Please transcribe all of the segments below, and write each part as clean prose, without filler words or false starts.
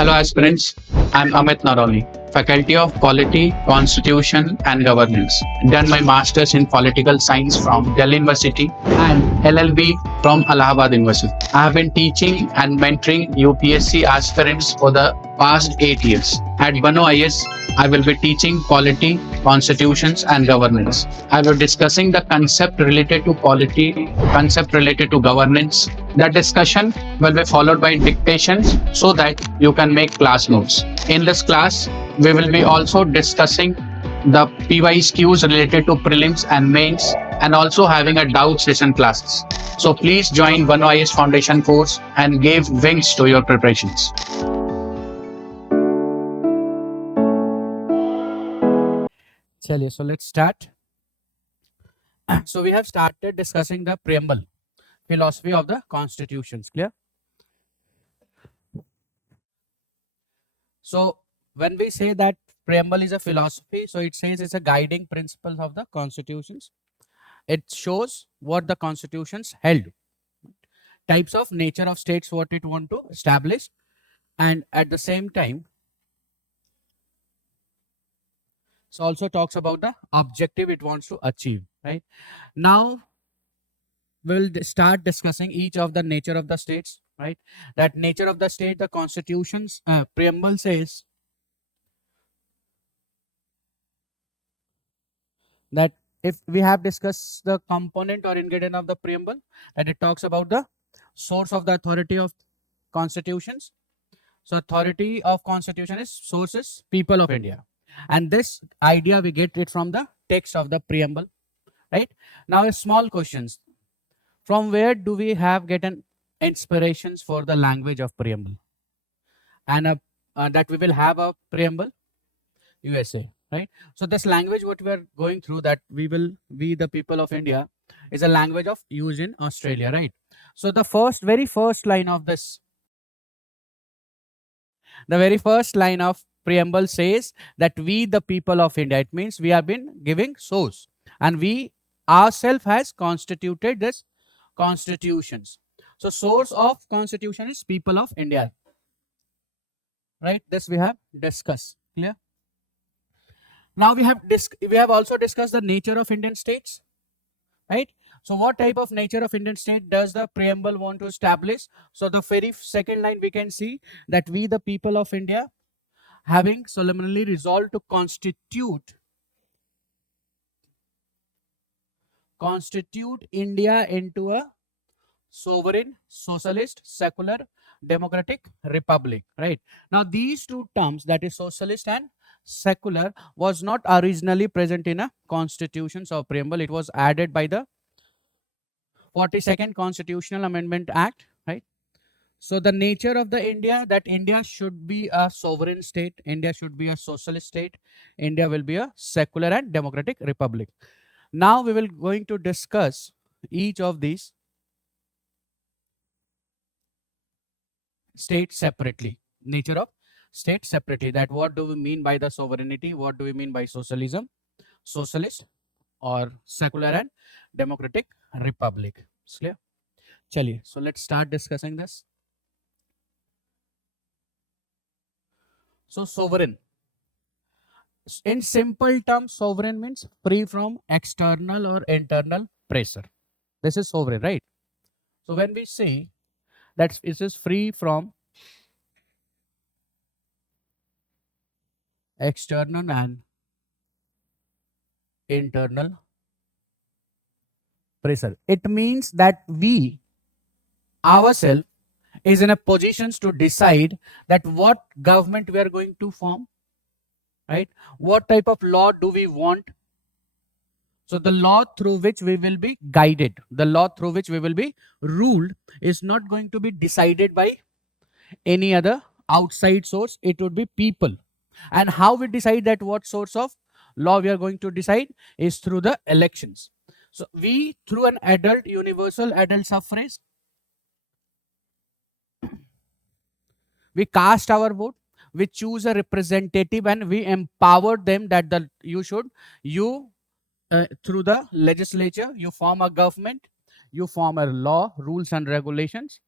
Hello aspirants, I'm Amit Naroli, Faculty of Polity, Constitution and Governance. Done my Masters in Political Science from Delhi University and LLB from Allahabad University. I have been teaching and mentoring UPSC aspirants for the past 8 years. At BANO IAS, I will be teaching polity, constitutions and governance. I will be discussing the concept related to polity, concept related to governance. The discussion will be followed by dictations so that you can make class notes. In this class, we will be also discussing the PYQs related to prelims and mains and also having a doubt session classes. So please join banoias foundation course and give wings to your preparations. चलिए, so let's start. So we have started discussing the preamble, philosophy of the constitutions. Clear? So when we say that preamble is a philosophy, so it says it's a guiding principles of the constitutions. It shows what the constitutions held, types of nature of states, what it want to establish, and at the same time, so also talks about the objective it wants to achieve. Right now, we'll start discussing each of the nature of the states. Right, that nature of the state, the constitution's preamble says that if we have discussed the component or ingredient of the preamble, that it talks about the source of the authority of constitutions. So authority of constitution is sources people of India, and this idea we get it from the text of the preamble. Right now, a small questions: from where do we have gotten inspirations for the language of preamble? And that we will have a preamble USA. Right, so this language what we are going through, that we the people of India, is a language of use in Australia. Right, so the very first line of this, the very first line of preamble says that we the people of India. It means we have been giving source, and we ourselves has constituted this constitutions. So source of constitution is people of India. Right, this we have discussed. Clear? Now we have also discussed the nature of Indian states. Right, so what type of nature of Indian state does the preamble want to establish? So the very second line we can see that we the people of India, having solemnly resolved to constitute India into a sovereign, socialist, secular, democratic republic. Right, now these two terms, that is socialist and secular, was not originally present in a constitutions or preamble. It was added by the 42nd Constitutional Amendment Act. Right, so the nature of the India, that India should be a sovereign state, India should be a socialist state, India will be a secular and democratic republic. Now we will going to discuss each of these states separately, nature of state separately, that what do we mean by the sovereignty, what do we mean by socialism, socialist or secular and democratic republic. It's clear? Chaliye, so let's start discussing this. So sovereign, in simple terms, sovereign means free from external or internal pressure. This is sovereign, right? So when we say that it is free from external and internal pressure, it means that we ourselves is in a position to decide that what government we are going to form. Right, what type of law do we want? So the law through which we will be guided, the law through which we will be ruled, is not going to be decided by any other outside source. It would be people. And how we decide that what source of law we are going to decide is through the elections. So we, through an universal adult suffrage, we cast our vote, we choose a representative, and we empower them that through the legislature, you form a government, you form a law, rules and regulations,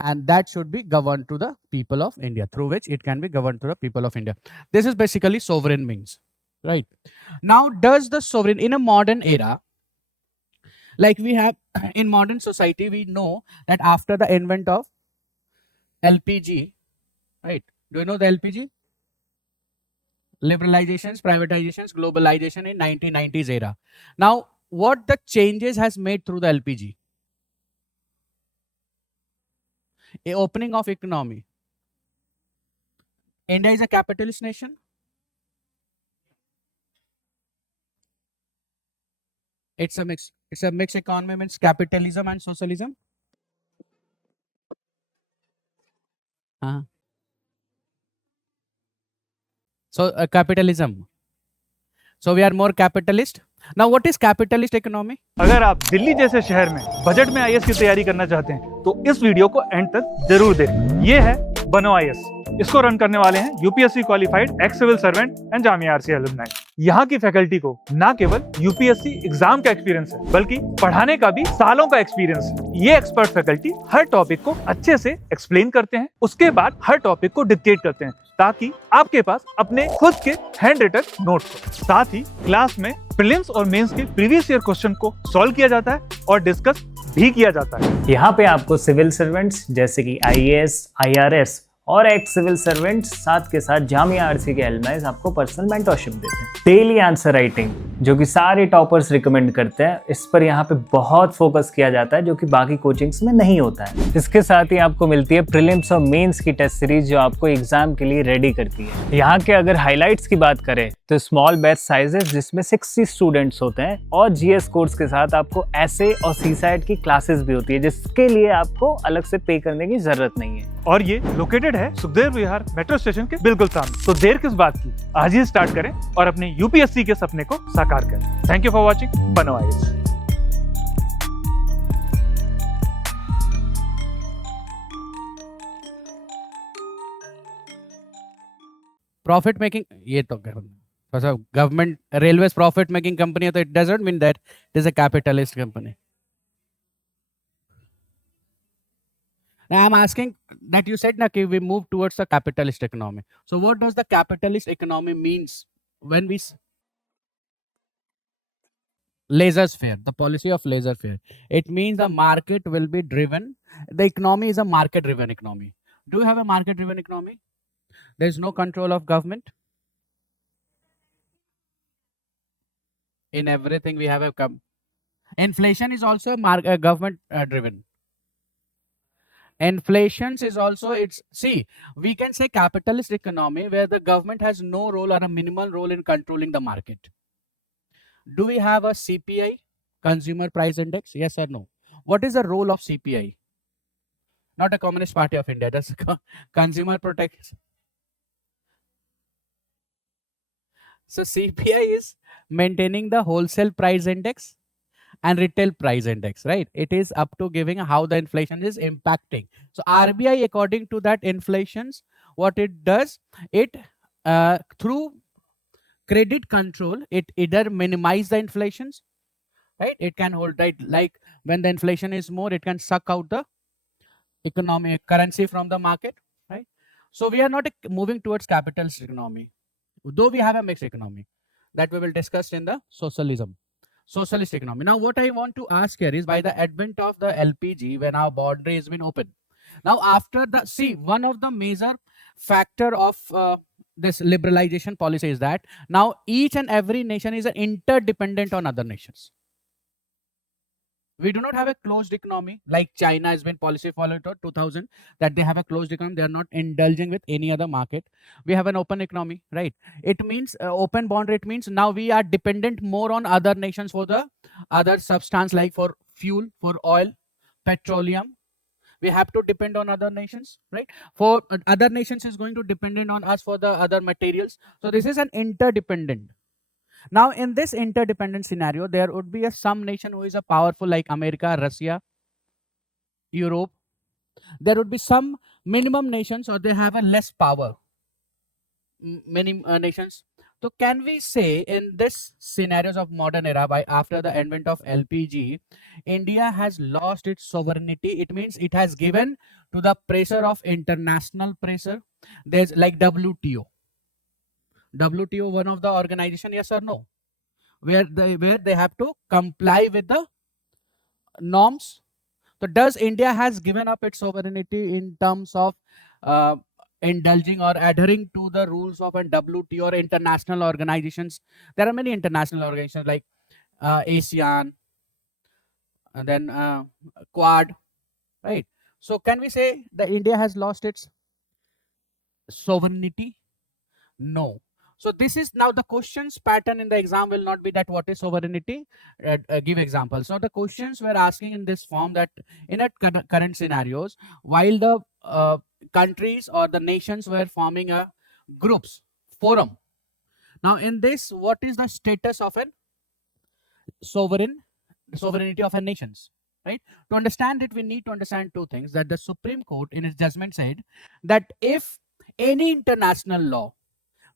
and that should be governed to the people of India, through which it can be governed to the people of India. This is basically sovereign means, right? Now, does the sovereign in a modern era, like we have in modern society, we know that after the invent of LPG, right? Do you know the LPG? Liberalizations, privatizations, globalization in 1990s era. Now, what the changes has made through the LPG? A opening of economy. India is a capitalist nation. It's a mix. It's a mixed economy, means capitalism and socialism. So capitalism. So we are more capitalist. Now what is capitalist economy? अगर आप दिल्ली जैसे शहर में budget में IAS की तैयारी करना चाहते हैं तो इस वीडियो को एंड तक जरूर देखें। ये है बनो आईएएस। इसको रन करने वाले हैं UPSC qualified ex civil servant and Jamia RCA alumni. यहाँ की फैकल्टी को ना केवल यूपीएससी एग्जाम का एक्सपीरियंस है बल्कि पढ़ाने का भी सालों का एक्सपीरियंस है। ये एक्सपर्ट फैकल्टी हर टॉपिक को अच्छे से एक्सप्लेन करते हैं, उसके बाद हर टॉपिक को डिक्टेट करते हैं ताकि आपके पास अपने खुद के हैंड रिटन नोट्स हो। साथ ही क्लास में प्रीलिम्स और मेंस के प्रीवियस ईयर क्वेश्चन को सॉल्व किया जाता है और डिस्कस भी किया जाता है। यहाँ पे आपको सिविल सर्वेंट्स जैसे कि आईएएस, आईआरएस और एक्स सिविल सर्वेंट्स साथ के साथ जामिया आरसीए के एलुमनाइज आपको पर्सनल मेंटरशिप देते हैं। डेली आंसर राइटिंग जो कि सारे टॉपर्स रिकमेंड करते हैं, इस पर यहाँ पे बहुत फोकस किया जाता है जो कि बाकी कोचिंग्स में नहीं होता है। इसके साथ ही आपको मिलती है प्रीलिम्स और मेंस की टेस्ट सीरीज जो आपको एग्जाम के लिए रेडी करती है। यहाँ के अगर हाईलाइट्स की बात करें तो स्मॉल बैच साइजेस जिसमें 60 स्टूडेंट्स होते हैं और जीएस कोर्स के साथ आपको एसे और सीसैट की क्लासेस भी होती है जिसके लिए आपको अलग से पे करने की जरूरत नहीं है। और ये लोकेटेड है सुखदेव विहार मेट्रो स्टेशन के बिल्कुल सामने। तो देर किस बात की, आज ही स्टार्ट करें और अपने यूपीएससी के सपने को साकार करें। थैंक यू फॉर वॉचिंग बनो आईएएस। प्रॉफिट मेकिंग, ये तो government railway profit making company है तो it doesn't mean that it is a capitalist company. I'm asking that you said that we move towards the capitalist economy. So what does the capitalist economy means when we laissez-faire, the policy of laissez-faire? It means the market will be driven. The economy is a market-driven economy. Do you have a market-driven economy? There is no control of government. In everything we have a inflation is also government driven. Inflation is also, it's, see, we can say capitalist economy where the government has no role or a minimal role in controlling the market. Do we have a CPI, consumer price index? Yes or no? What is the role of CPI? Not a Communist Party of India, that's consumer protection. So CPI is maintaining the wholesale price index and retail price index, right? It is up to giving how the inflation is impacting. So RBI, according to that inflations, what it does, it through credit control, it either minimize the inflations, right? It can hold, right? Like when the inflation is more, it can suck out the economic currency from the market, right? So we are not moving towards capitalist economy, though we have a mixed economy that we will discuss in the socialist economy. Now what I want to ask here is, by the advent of the LPG, when our boundary has been open, now after the, see, one of the major factor of this liberalization policy is that now each and every nation is interdependent on other nations. We do not have a closed economy like China has been policy followed to 2000, that they have a closed economy. They are not indulging with any other market. We have an open economy, right? It means open boundary. It means now we are dependent more on other nations for the other substance, like for fuel, for oil, petroleum. We have to depend on other nations, right? For other nations is going to dependent on us for the other materials. So this is an interdependent. Now, in this interdependent scenario, there would be some nation who is a powerful, like America, Russia, Europe. There would be some minimum nations, or they have a less power. Many nations. So, can we say in this scenarios of modern era, by after the advent of LPG, India has lost its sovereignty? It means it has given to the pressure of international pressure. There's like WTO. WTO, one of the organization, yes or no? Where they have to comply with the norms. So does India has given up its sovereignty in terms of indulging or adhering to the rules of a WTO or international organizations? There are many international organizations like ASEAN, and then Quad, right? So can we say that India has lost its sovereignty? No. So this is now the questions pattern in the exam will not be that what is sovereignty. Give examples. So the questions we're asking in this form that in a current scenarios, while the countries or the nations were forming a groups forum. Now in this, what is the status of an sovereignty of a nations? Right? To understand it, we need to understand two things. That the Supreme Court in its judgment said that if any international law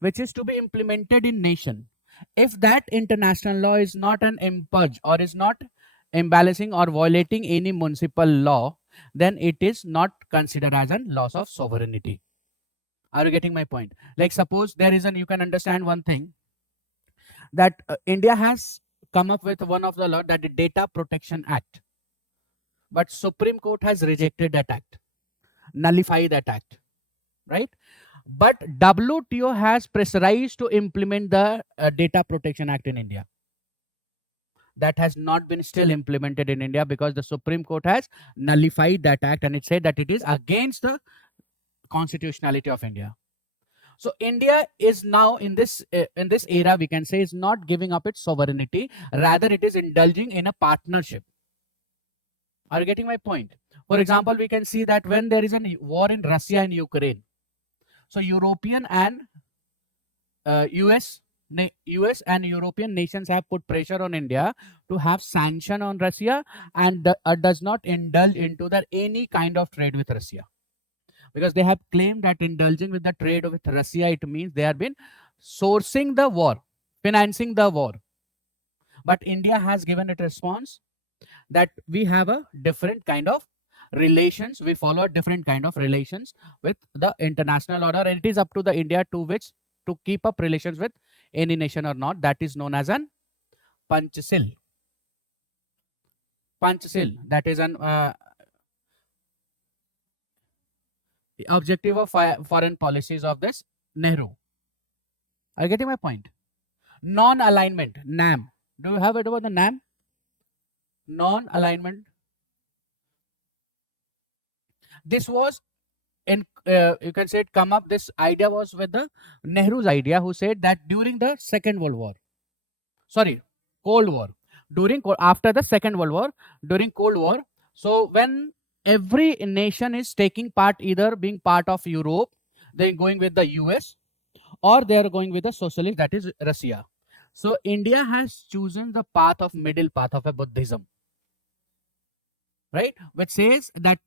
which is to be implemented in nation, if that international law is not an impurge or is not imbalancing or violating any municipal law, then it is not considered as a loss of sovereignty. Are you getting my point? Like suppose there is you can understand one thing, that India has come up with one of the law, that the Data Protection Act, but Supreme Court has rejected that act, nullified that act, right? But WTO has pressurized to implement the Data Protection Act in India. That has not been still implemented in India because the Supreme Court has nullified that act and it said that it is against the constitutionality of India. So India is now in this era, we can say, is not giving up its sovereignty, rather it is indulging in a partnership. Are you getting my point? For example, we can see that when there is a war in Russia and Ukraine, so European and US and European nations have put pressure on India to have sanction on Russia and does not indulge into any kind of trade with Russia. Because they have claimed that indulging with the trade with Russia, it means they have been sourcing the war, financing the war. But India has given it a response that we have a different kind of relations, we follow a different kind of relations with the international order, and it is up to the India to keep up relations with any nation or not. That is known as an Panchshil. Panchshil, that is an objective of foreign policies of this Nehru. Are you getting my point? Non-alignment, NAM. Do you have it about the NAM? Non-alignment. This was in you can say it come up. This idea was with the Nehru's idea, who said that during the Cold War, after the Second World War, during Cold War. So when every nation is taking part, either being part of Europe, they're going with the US, or they are going with the socialist, that is Russia. So India has chosen the middle path of a Buddhism, right? Which says that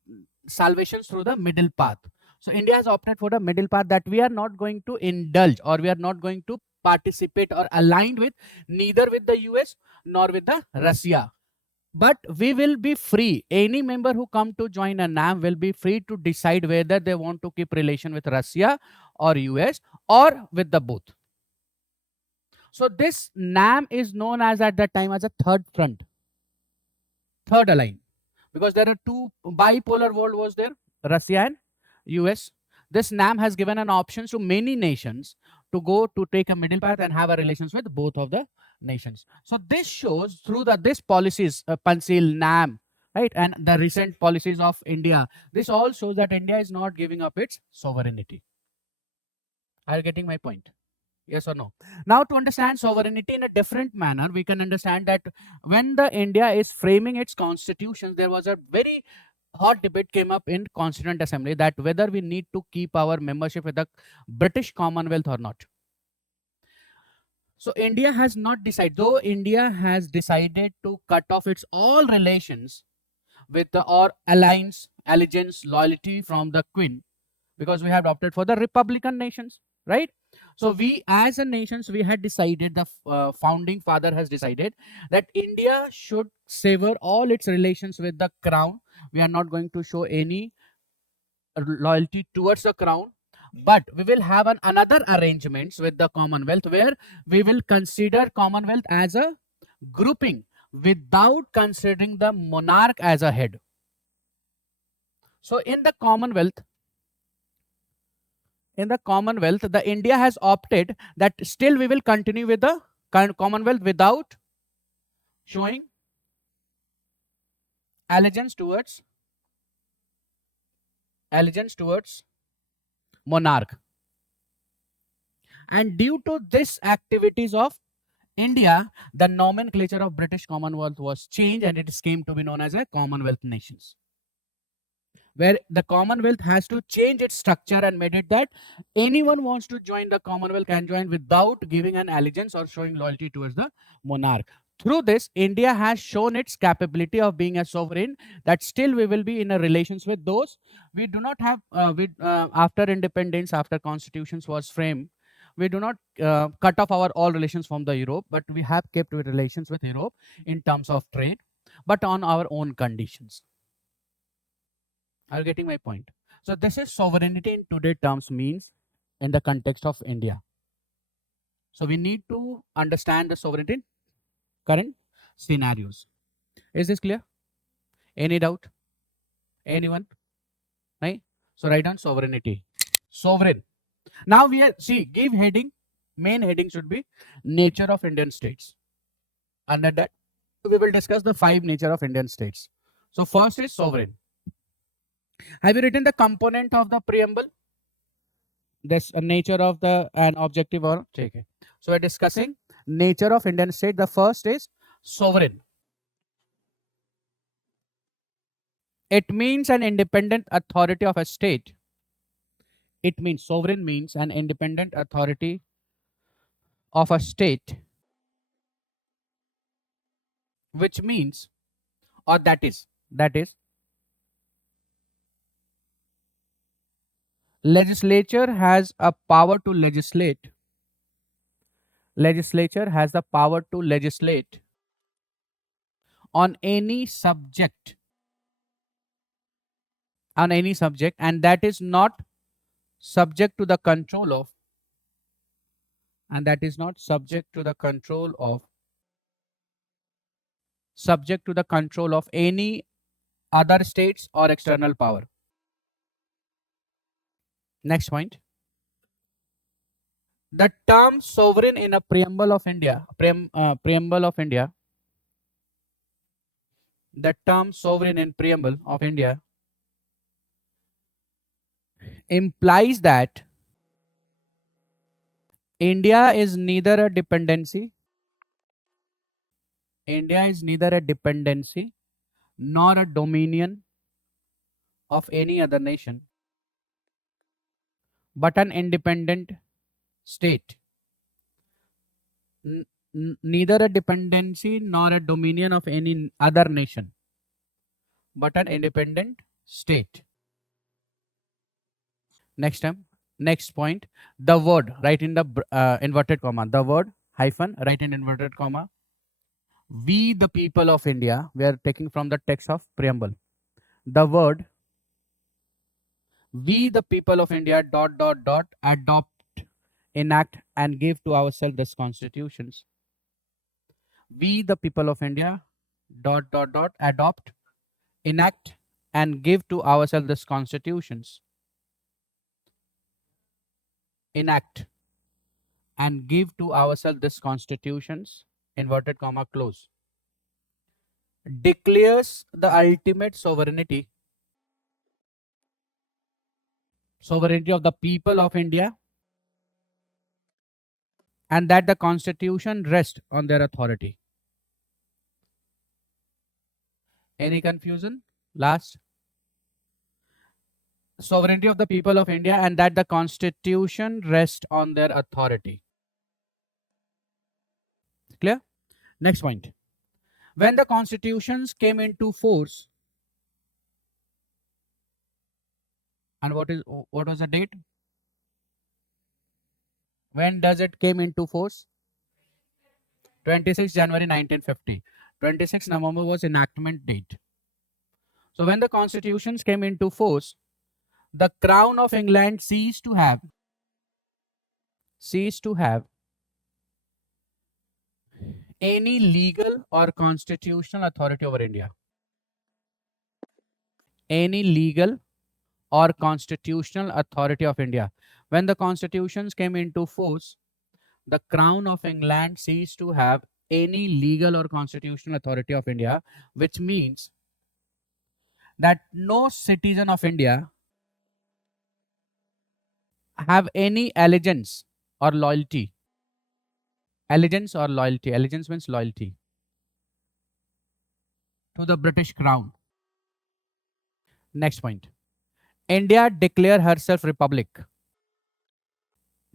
salvation through the middle path. So India has opted for the middle path, that we are not going to indulge or we are not going to participate or aligned with neither with the US nor with the Russia. But we will be free. Any member who come to join a NAM will be free to decide whether they want to keep relation with Russia or US or with the both. So this NAM is known as at that time as a third front, third align, because there are two bipolar world was there, Russia and US. This NAM has given an option to many nations to go to take a middle path and have a relations with both of the nations. So this shows through this policies, Panchshil, NAM, right, and the recent policies of India, this all shows that India is not giving up its sovereignty. Are you getting my point? Yes or no? Now to understand sovereignty in a different manner, we can understand that when the India is framing its constitution, there was a very hot debate came up in Constituent Assembly that whether we need to keep our membership with the British Commonwealth or not. So India has not decided, though India has decided to cut off its all relations with the or allegiance, loyalty from the Queen, because we have opted for the Republican nations, right? So we as a nations, we had decided, the founding father has decided that India should sever all its relations with the crown. We are not going to show any loyalty towards the crown, but we will have another arrangements with the Commonwealth where we will consider Commonwealth as a grouping without considering the monarch as a head. So in the Commonwealth, the India has opted that still we will continue with the Commonwealth without showing allegiance towards monarch. And due to this activities of India, the nomenclature of British Commonwealth was changed and it came to be known as a Commonwealth nations, where the Commonwealth has to change its structure and made it that anyone wants to join the Commonwealth can join without giving an allegiance or showing loyalty towards the monarch. Through this, India has shown its capability of being a sovereign, that still we will be in a relations with those. We do not have, after independence, after constitutions was framed, we do not cut off our all relations from the Europe, but we have kept with relations with Europe in terms of trade, but on our own conditions. Are you getting my point? So this is sovereignty in today's terms means in the context of India. So we need to understand the sovereignty in current scenarios. Is this clear? Any doubt? Anyone? Right? So write down sovereignty. Sovereign. Now we are, see, give heading. Main heading should be nature of Indian states. Under that, we will discuss the 5 nature of Indian states. So first is sovereign. Have you written the component of the preamble? This nature of the and objective or take it. So we're discussing nature of Indian state. The first is sovereign. It means an independent authority of a state. It means sovereign means an independent authority of a state, which means, or that is legislature has a power to legislate. Legislature has the power to legislate on any subject, and that is not subject to the control of, any other states or external power. Next point. The term sovereign in a preamble of India, the term sovereign in preamble of India implies that India is neither a dependency nor a dominion of any other nation, but an independent state. Neither a dependency nor a dominion of any other nation, but an independent state. Next point, the word, write in the inverted comma, the word hyphen, write in inverted comma, we the people of India, we are taking from the text of preamble. The word we the people of India ... adopt, enact and give to ourselves this constitutions. We the people of India ... adopt, enact and give to ourselves this constitutions. Enact and give to ourselves this constitutions, inverted comma close, declares the ultimate sovereignty of the people of India, and that the constitution rests on their authority. Any confusion? Last. Sovereignty of the people of India, and that the constitution rests on their authority. Clear? Next point. When the constitutions came into force, and what was the date? When does it came into force? 26 January 1950. 26 November was enactment date. So when the constitutions came into force, the Crown of England ceased to have any legal or constitutional authority over India. Any legal or constitutional authority of India. When the constitutions came into force, the Crown of England ceased to have any legal or constitutional authority of India, which means that no citizen of India have any allegiance or loyalty. Allegiance or loyalty. Allegiance means loyalty to the British Crown. Next point. India declare herself republic.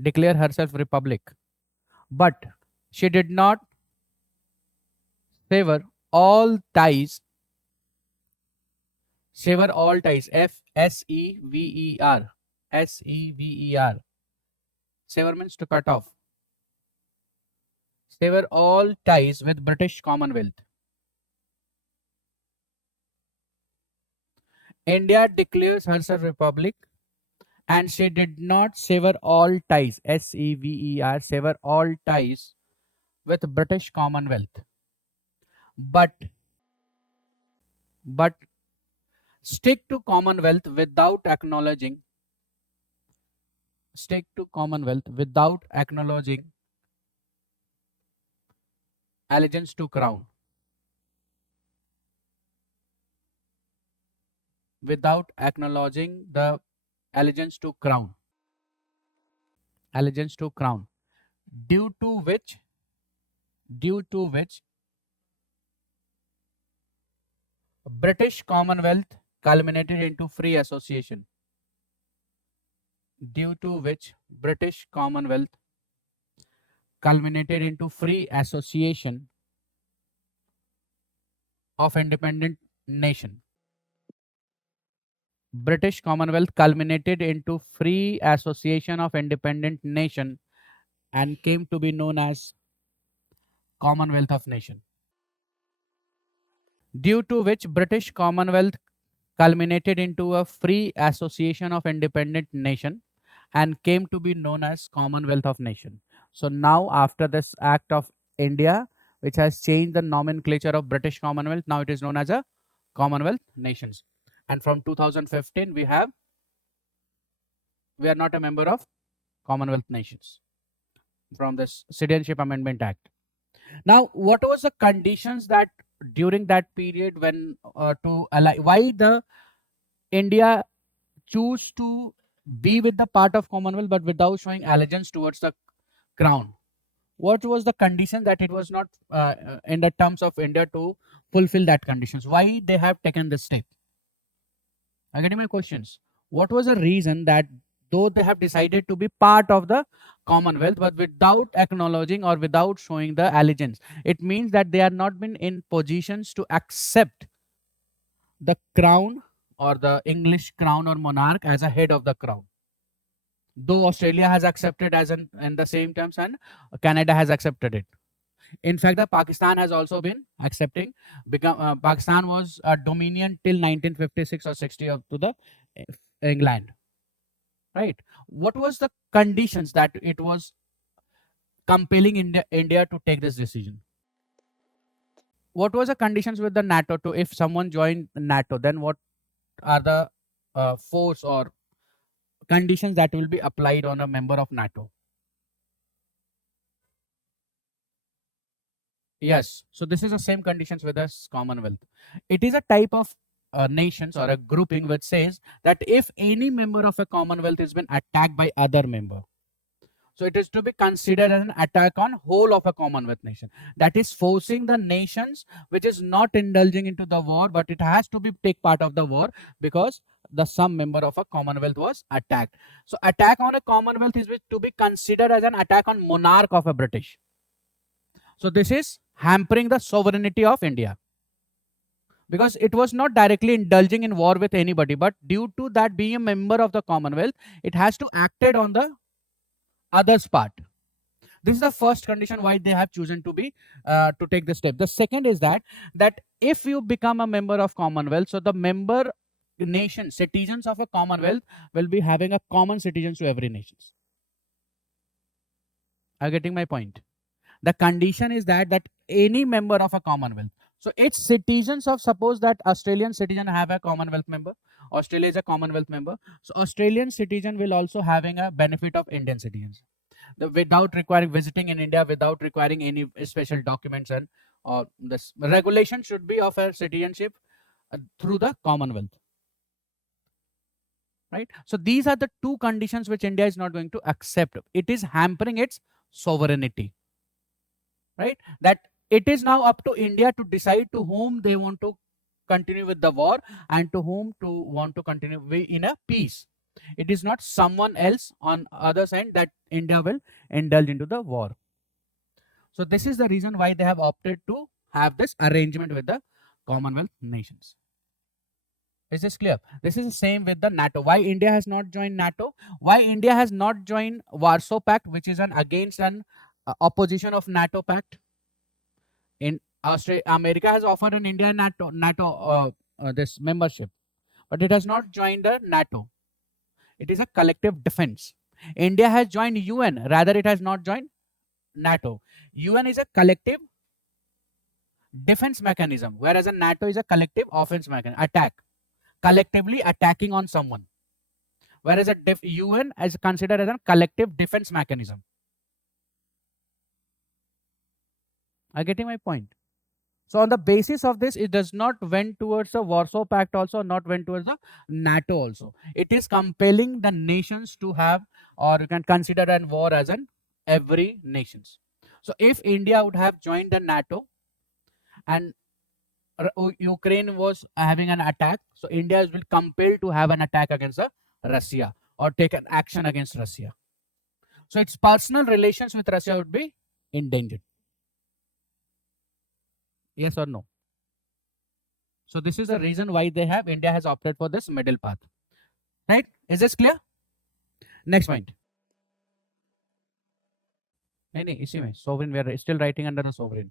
Declare herself republic. But she did not sever all ties. Sever all ties. F-S-E-V-E-R. S-E-V-E-R. Sever means to cut off. Sever all ties with British Commonwealth. India declares herself republic and she did not sever all ties. S-E-V-E-R. Sever all ties with British Commonwealth. But stick to Commonwealth without acknowledging. Stick to Commonwealth without acknowledging allegiance to Crown. Without acknowledging the allegiance to Crown. Allegiance to Crown. Due to which British Commonwealth culminated into free association. Due to which British Commonwealth culminated into free association of independent nation. British Commonwealth culminated into free association of independent nation and came to be known as Commonwealth of Nation. Due to which British Commonwealth culminated into a free association of independent nation and came to be known as Commonwealth of Nation. So now after this act of India, which has changed the nomenclature of British Commonwealth, now it is known as a Commonwealth Nations. And from 2015, we are not a member of Commonwealth Nations from this Citizenship Amendment Act. Now, what was the conditions that during that period when why the India choose to be with the part of Commonwealth but without showing allegiance towards the Crown? What was the condition that it was not in the terms of India to fulfill that conditions? Why they have taken this step? I'm getting my questions. What was the reason that though they have decided to be part of the Commonwealth but without acknowledging or without showing the allegiance, it means that they are not been in positions to accept the crown or the English crown or monarch as a head of the crown. Though Australia has accepted as in the same terms and Canada has accepted it. In fact, the Pakistan has also been accepting. Pakistan was a dominion till 1956 or 60 up to the England. Right? What was the conditions that it was compelling India to take this decision? What was the conditions with the NATO to if someone joined NATO, then what are the force or conditions that will be applied on a member of NATO? Yes. So this is the same conditions with this Commonwealth. It is a type of nations or a grouping which says that if any member of a Commonwealth has been attacked by other member, so it is to be considered as an attack on whole of a Commonwealth nation. That is forcing the nations which is not indulging into the war, but it has to be take part of the war because the some member of a Commonwealth was attacked. So attack on a Commonwealth is to be considered as an attack on monarch of a British. So this is hampering the sovereignty of India because it was not directly indulging in war with anybody, but due to that being a member of the Commonwealth, it has to acted on the others part. This is the first condition why they have chosen to be to take this step. The second is that if you become a member of Commonwealth, so the member nation, citizens of a commonwealth will be having a common citizens to every nation. Are you getting my point? The condition is that any member of a commonwealth, so it's citizens of, suppose that Australian citizen have a commonwealth member, Australia is a commonwealth member, so Australian citizen will also having a benefit of Indian citizens, without requiring visiting in India, without requiring any special documents, and this regulation should be of a citizenship through the commonwealth, right? So these are the two conditions which India is not going to accept. It is hampering its sovereignty, right? That it is now up to India to decide to whom they want to continue with the war and to whom to want to continue in a peace. It is not someone else on other side that India will indulge into the war. So this is the reason why they have opted to have this arrangement with the Commonwealth nations. Is this clear? This is the same with the NATO. Why India has not joined NATO? Why India has not joined Warsaw Pact, which is against an opposition of NATO Pact? In Australia, America has offered an India NATO this membership, but it has not joined the NATO. It is a collective defense. India has joined UN, rather it has not joined NATO. UN is a collective defense mechanism, whereas a NATO is a collective offense mechanism, attack, collectively attacking on someone, whereas a UN is considered as a collective defense mechanism. Are you getting my point? So on the basis of this, it does not went towards the Warsaw Pact also, not went towards the NATO also. It is compelling the nations to have, or you can consider a war as an every nations. So if India would have joined the NATO and Ukraine was having an attack, so India will compelled to have an attack against Russia or take an action against Russia. So its personal relations with Russia would be endangered. Yes or no? So this is the reason why India has opted for this middle path. Right? Is this clear? Next point. नहीं इसी में sovereign, we are still writing under the sovereign.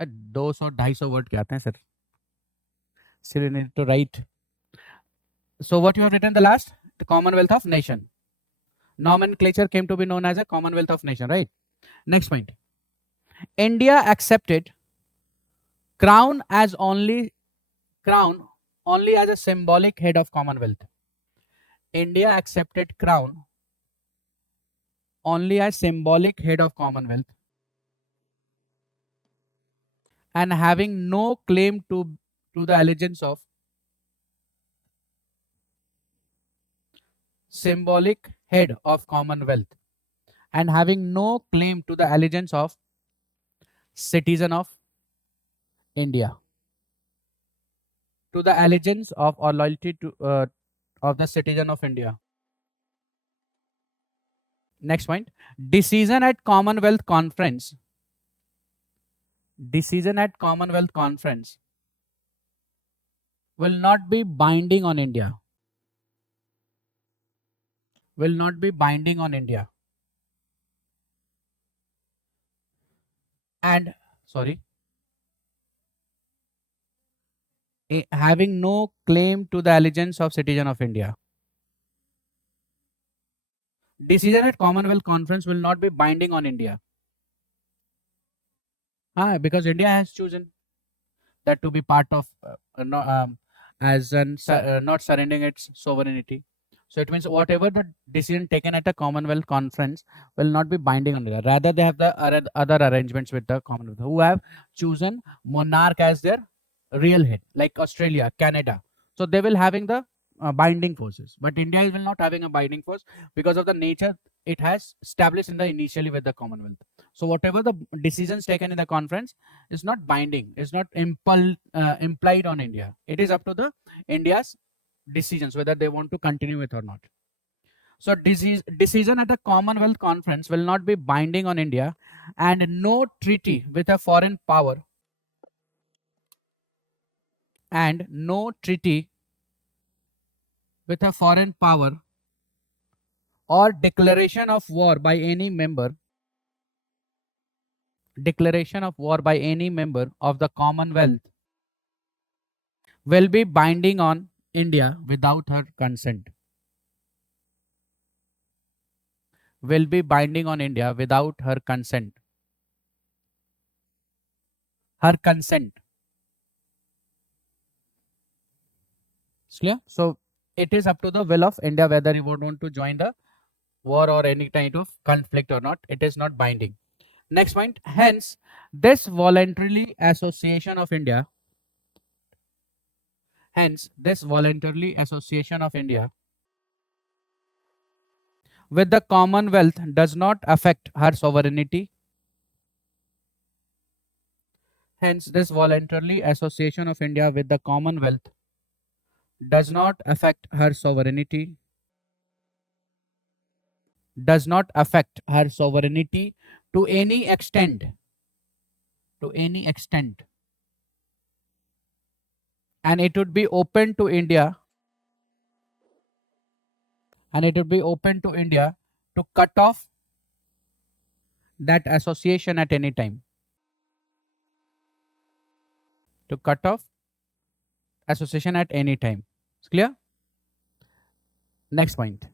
200 250 word के आते हैं sir. Still you need to write. So what you have written the last? The Commonwealth of Nation. Nomenclature came to be known as a Commonwealth of Nation, right? Next point. India accepted crown only as a symbolic head of Commonwealth. India accepted crown only as symbolic head of Commonwealth and having no claim to the allegiance of symbolic head of Commonwealth and having no claim to the allegiance of citizen of India, to the allegiance of or loyalty to of the citizen of India. Next point. Decision at Commonwealth Conference. Decision at Commonwealth Conference will not be binding on India. Will not be binding on India. And having no claim to the allegiance of citizen of India. Decision at Commonwealth Conference will not be binding on India. Because India has chosen that to be part of not surrendering its sovereignty. So it means whatever the decision taken at a Commonwealth Conference will not be binding on India. Rather, they have the other arrangements with the Commonwealth who have chosen monarch as their real head, like Australia, Canada. So they will having the binding forces, but India will not having a binding force because of the nature it has established initially with the Commonwealth. So whatever the decisions taken in the conference is not binding, is not implied on India. It is up to the India's decisions whether they want to continue it or not. So decision at a Commonwealth Conference will not be binding on India, and no treaty with a foreign power or declaration of war by any member of the Commonwealth will be binding on India without her consent. Will be binding on India without her consent. Her consent. Clear? So it is up to the will of India whether you would want to join the war or any kind of conflict or not. It is not binding. Next point. Hence, this voluntarily association of India. Hence, this voluntarily association of India with the Commonwealth does not affect her sovereignty. Hence, this voluntarily association of India with the Commonwealth does not affect her sovereignty. Does not affect her sovereignty to any extent. To any extent. And it would be open to India. And it would be open to India to cut off that association at any time. To cut off association at any time. It's clear? Next point.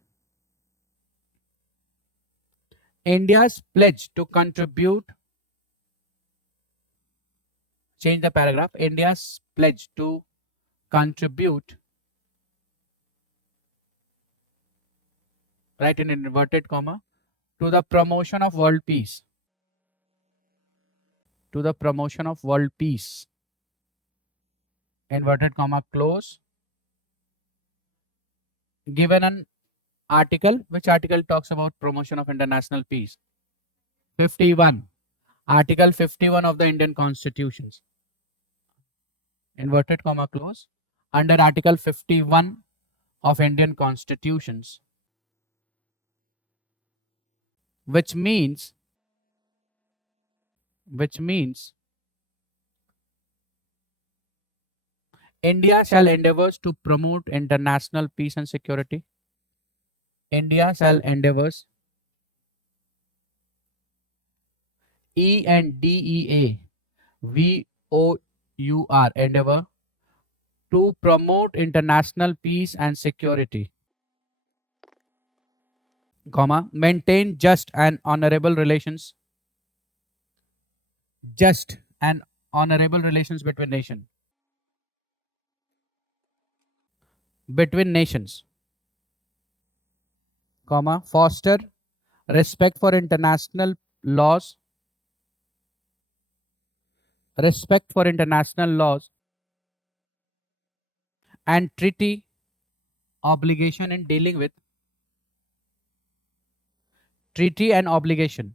India's pledge to contribute. Change the paragraph. India's pledge to contribute. Write in inverted comma. To the promotion of world peace. To the promotion of world peace. Inverted comma close. Given an article. Which article talks about promotion of international peace? 51. Article 51 of the Indian Constitutions. Inverted comma close. Under Article 51 of Indian Constitutions. Which means India shall endeavors to promote international peace and security. India shall endeavors. E and DEA. VOUR. Endeavor. To promote international peace and security. Comma. Maintain just and honorable relations. Just and honorable relations between nations. Between nations. Comma. Foster respect for international laws. Respect for international laws and treaty obligation in dealing with. Treaty and obligation.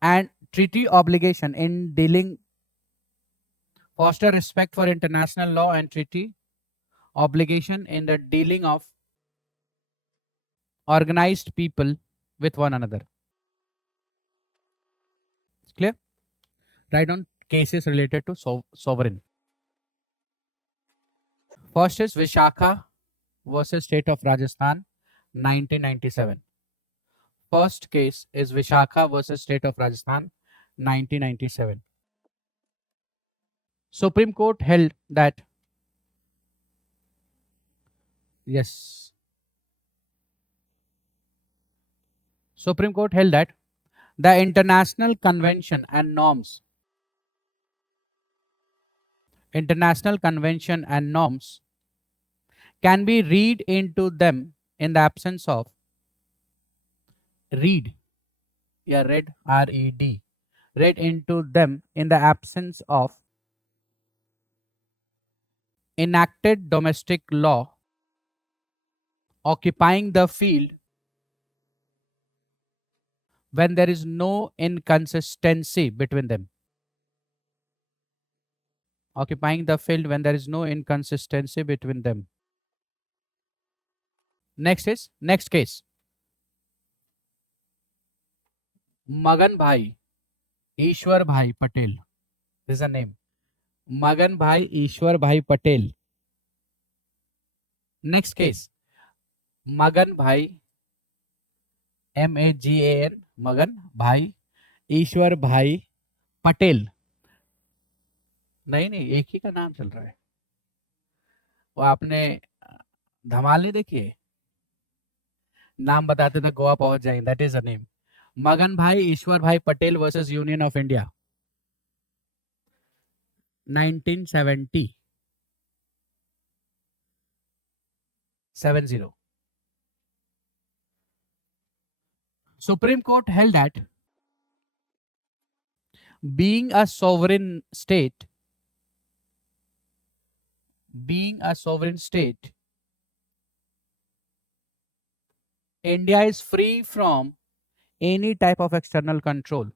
And treaty obligation in dealing. Foster respect for international law and treaty obligation in the dealing of organized people with one another. Clear? Write down cases related to sovereign. First is Vishakha versus State of Rajasthan, 1997. First case is Vishakha versus State of Rajasthan, 1997. Supreme Court held that Supreme Court held that the international convention and norms can be read into them in the absence of read into them in the absence of enacted domestic law occupying the field when there is no inconsistency between them. Occupying the field when there is no inconsistency between them. Next case. Magan Bhai Ishwar Bhai Patel. This is a name. Magan Bhai Ishwar Bhai Patel. Next case. Magan Bhai MAGAN Magan Bhai ईश्वर भाई पटेल. नहीं एक ही का नाम चल रहा है. वो आपने धमाल नहीं देखी है? नाम बताते तो गोवा पहुंच जाएंगे, दैट इज अ नेम। मगन भाई ईश्वर भाई Patel versus union of India 1970 70। Supreme Court held that being a sovereign state, India is free from any type of external control.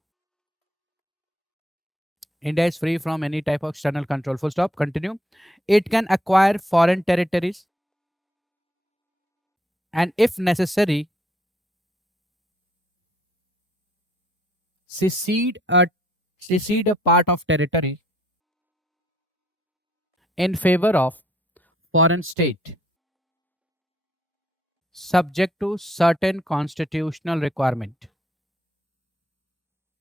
India is free from any type of external control. Full stop. Continue. It can acquire foreign territories and, if necessary, secede a part of territory in favor of foreign state, subject to certain constitutional requirement.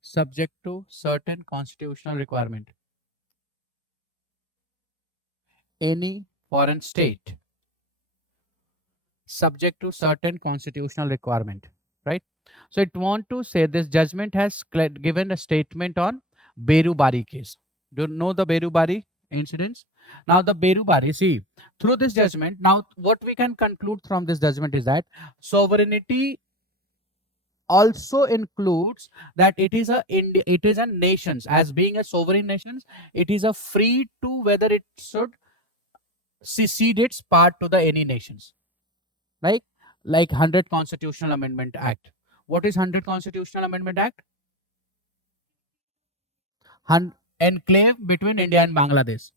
Subject to certain constitutional requirement. Any foreign state, subject to certain constitutional requirement, right? So it want to say this judgment has given a statement on Berubari case. Do you know the Berubari incidents? Now the Berubari, see, through this judgment, now what we can conclude from this judgment is that sovereignty also includes that it is a nations, as being a sovereign nations, it is a free to whether it should secede its part to the any nations, right? Like 100 Constitutional Amendment Act. What is 100 Constitutional Amendment Act? Enclave between India and Bangladesh.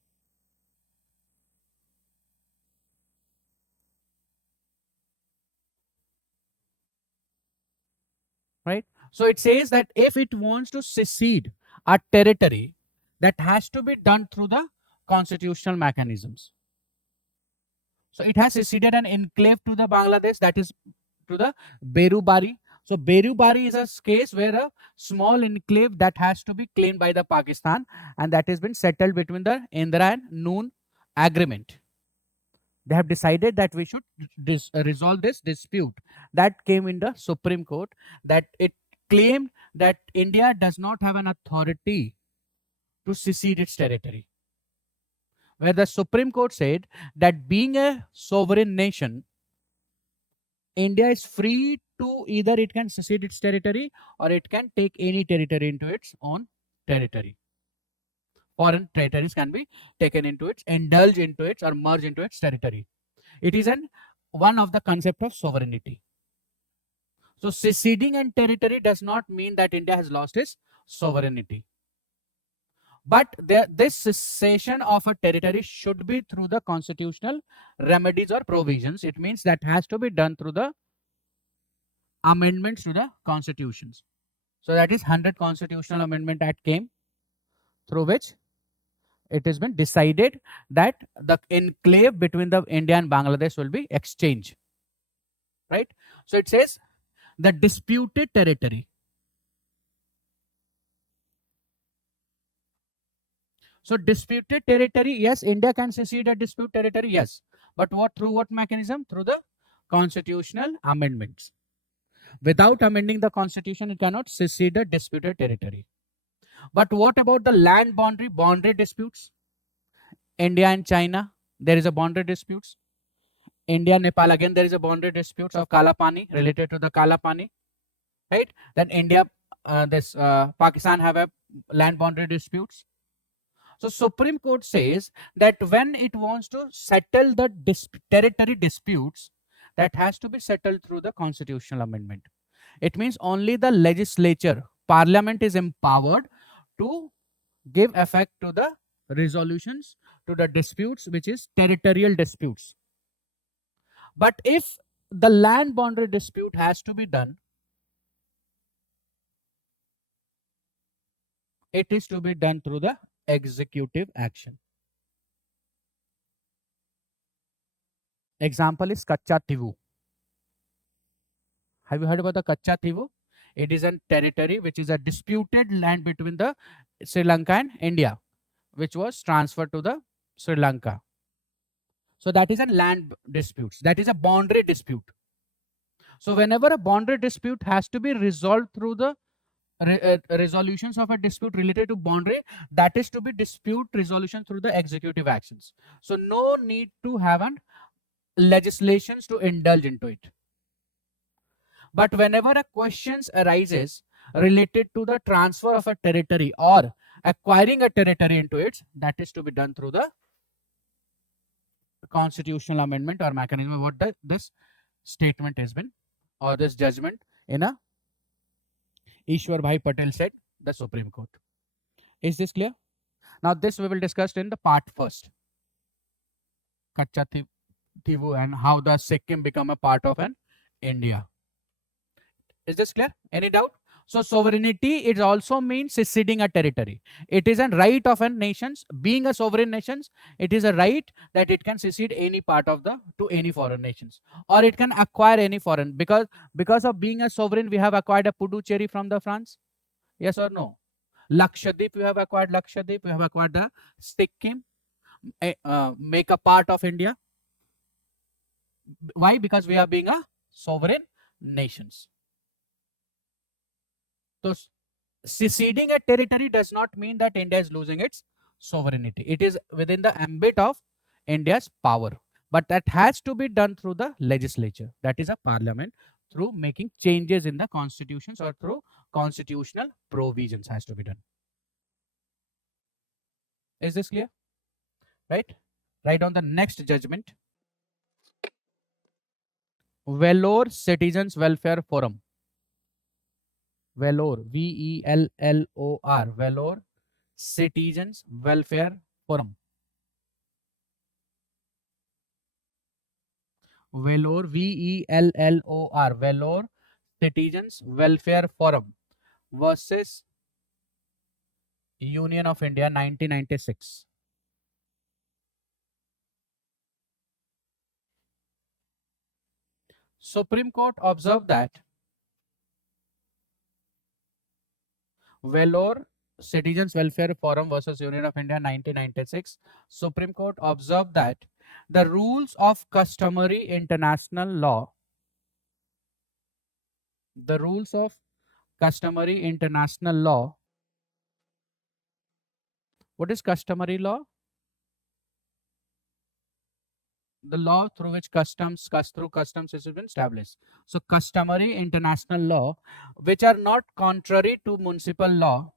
Right? So it says that if it wants to secede a territory, that has to be done through the constitutional mechanisms. So it has seceded an enclave to the Bangladesh, that is to the Berubari. So Berubari is a case where a small enclave that has to be claimed by the Pakistan, and that has been settled between the Indira and Noon agreement. They have decided that we should resolve this dispute that came in the Supreme Court, that it claimed that India does not have an authority to secede its territory, where the Supreme Court said that being a sovereign nation, India is free to either it can secede its territory or it can take any territory into its own territory. Foreign territories can be taken into its, indulge into its, or merge into its territory. It is one of the concept of sovereignty. So seceding and territory does not mean that India has lost its sovereignty. But this cessation of a territory should be through the constitutional remedies or provisions. It means that has to be done through the amendments to the constitutions. So that is 100 Constitutional Amendment Act came, through which it has been decided that the enclave between the India and Bangladesh will be exchanged. Right? So it says the disputed territory. So disputed territory, yes, India can secede a disputed territory, yes. But through what mechanism? Through the constitutional amendments. Without amending the constitution, it cannot secede a disputed territory. But what about the land boundary disputes? India and China, there is a boundary disputes. India, Nepal, again there is a boundary disputes of Kalapani, related to the Kalapani, right? Then India, Pakistan have a land boundary disputes. So Supreme Court says that when it wants to settle the territory disputes, that has to be settled through the constitutional amendment. It means only the legislature, parliament is empowered to give effect to the resolutions to the disputes, which is territorial disputes. But if the land boundary dispute has to be done, it is to be done through the executive action. Example is Kacha Thivu. Have you heard about the Kacha Thivu? It is a territory which is a disputed land between the Sri Lanka and India, which was transferred to the Sri Lanka. So that is a land dispute. That is a boundary dispute. So whenever a boundary dispute has to be resolved through the resolutions of a dispute related to boundary, that is to be dispute resolution through the executive actions. So no need to have an legislations to indulge into it. But whenever a questions arises related to the transfer of a territory or acquiring a territory into it, that is to be done through the constitutional amendment or mechanism. What this statement has been, or this judgment in a Ishwar Bhai Patel said, the Supreme Court. Is this clear? Now this we will discuss in the part first. Kacha Thivu and how the Sikkim become a part of an India. Is this clear? Any doubt? So sovereignty, it also means seceding a territory. It is a right of a nations. Being a sovereign nations, it is a right that it can secede any part of the to any foreign nations, or it can acquire any foreign, because of being a sovereign, we have acquired a Puducherry from the France. Yes or no? Lakshadweep, we have acquired Lakshadweep. We have acquired the Sikkim, make a part of India. Why? Because we are being a sovereign nations. So seceding a territory does not mean that India is losing its sovereignty. It is within the ambit of India's power, but that has to be done through the legislature, that is a parliament, through making changes in the constitutions or through constitutional provisions has to be done. Is this clear? Right? Right on the next judgment. Vellore Citizens Welfare Forum. Vellore, V-E-L-L-O-R, Vellore Citizens Welfare Forum. Vellore, V-E-L-L-O-R, Vellore Citizens Welfare Forum versus Union of India, 1996. Supreme Court observed that Vellore Citizens Welfare Forum versus Union of India 1996, Supreme Court observed that the rules of customary international law, what is customary law? The law through which customs has been established. So customary international law, which are not contrary to municipal law,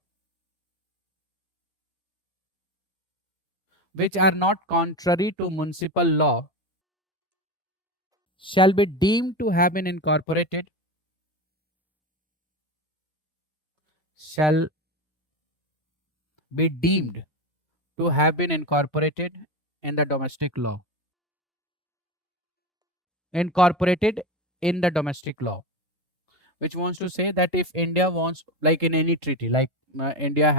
shall be deemed to have been incorporated, in the domestic law. Which wants to say that if India wants, like in any treaty, like India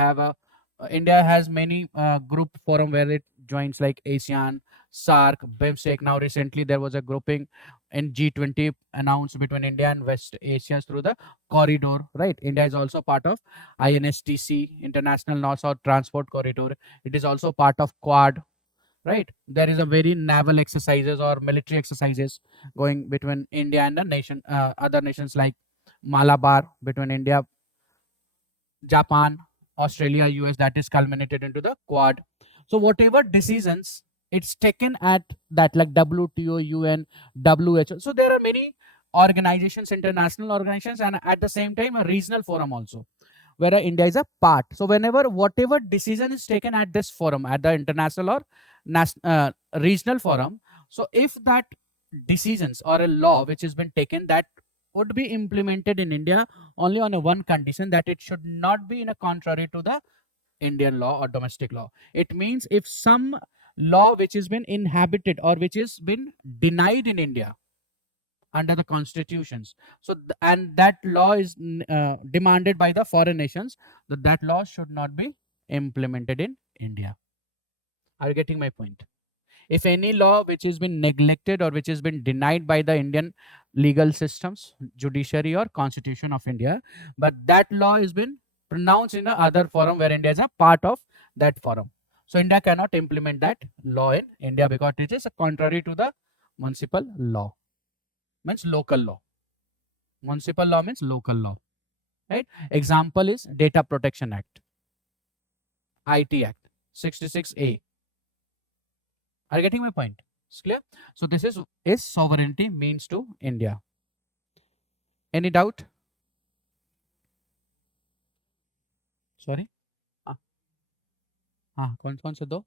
has many group forum where it joins, like ASEAN, SAARC, BIMSTEC. Now recently there was a grouping in G20 announced between India and West Asia through the corridor, right? India is also part of INSTC, International North-South Transport Corridor. It is also part of Quad, right? There is a very naval exercises or military exercises going between India and the other nations like Malabar, between India, Japan, Australia, US, that is culminated into the Quad. So whatever decisions it's taken at that, like WTO, UN, WHO. So there are many organizations, international organizations, and at the same time a regional forum also, where India is a part. So whenever whatever decision is taken at this forum, at the international or regional forum, so if that decisions or a law which has been taken, that would be implemented in India only on a one condition, that it should not be in a contrary to the Indian law or domestic law. It means if some law which has been inhabited or which has been denied in India under the constitutions, so and that law is demanded by the foreign nations, that law should not be implemented in India. Are you getting my point? If any law which has been neglected or which has been denied by the Indian legal systems, judiciary or constitution of India, but that law has been pronounced in the other forum where India is a part of that forum, So India cannot implement that law in India because it is contrary to the municipal law, means local law. Municipal law means local law, right? Example is Data Protection Act, IT Act 66A. Are you getting my point? It's clear? So this is sovereignty means to India. Any doubt? Sorry? हाँ कौन से दो?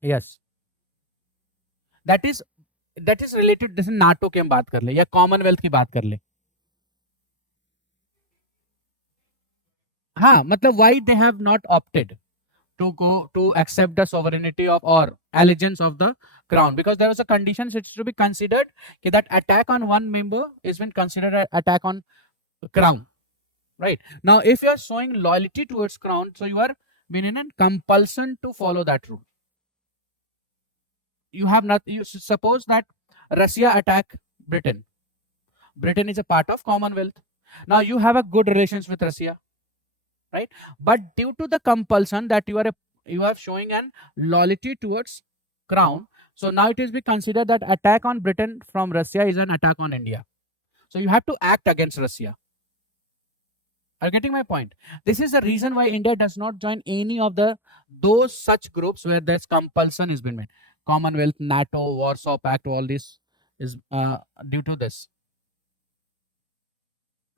Yes. That is related. जैसे NATO की हम बात कर ले या कॉमनवेल्थ की बात कर ले. हाँ मतलब why they have not opted to accept the sovereignty of or allegiance of the crown, because there was a condition it to be considered that attack on one member is been considered an attack on crown, right? Now if you are showing loyalty towards crown, so you are been in a compulsion to follow that rule. You have not, you suppose that Russia attack Britain is a part of Commonwealth. Now you have a good relations with Russia, right? But due to the compulsion that you are showing an loyalty towards crown, so now it is be considered that attack on Britain from Russia is an attack on India. So you have to act against Russia. Are you getting my point? This is the reason why India does not join any of those such groups where this compulsion has been made. Commonwealth, NATO, Warsaw Pact, all this is due to this.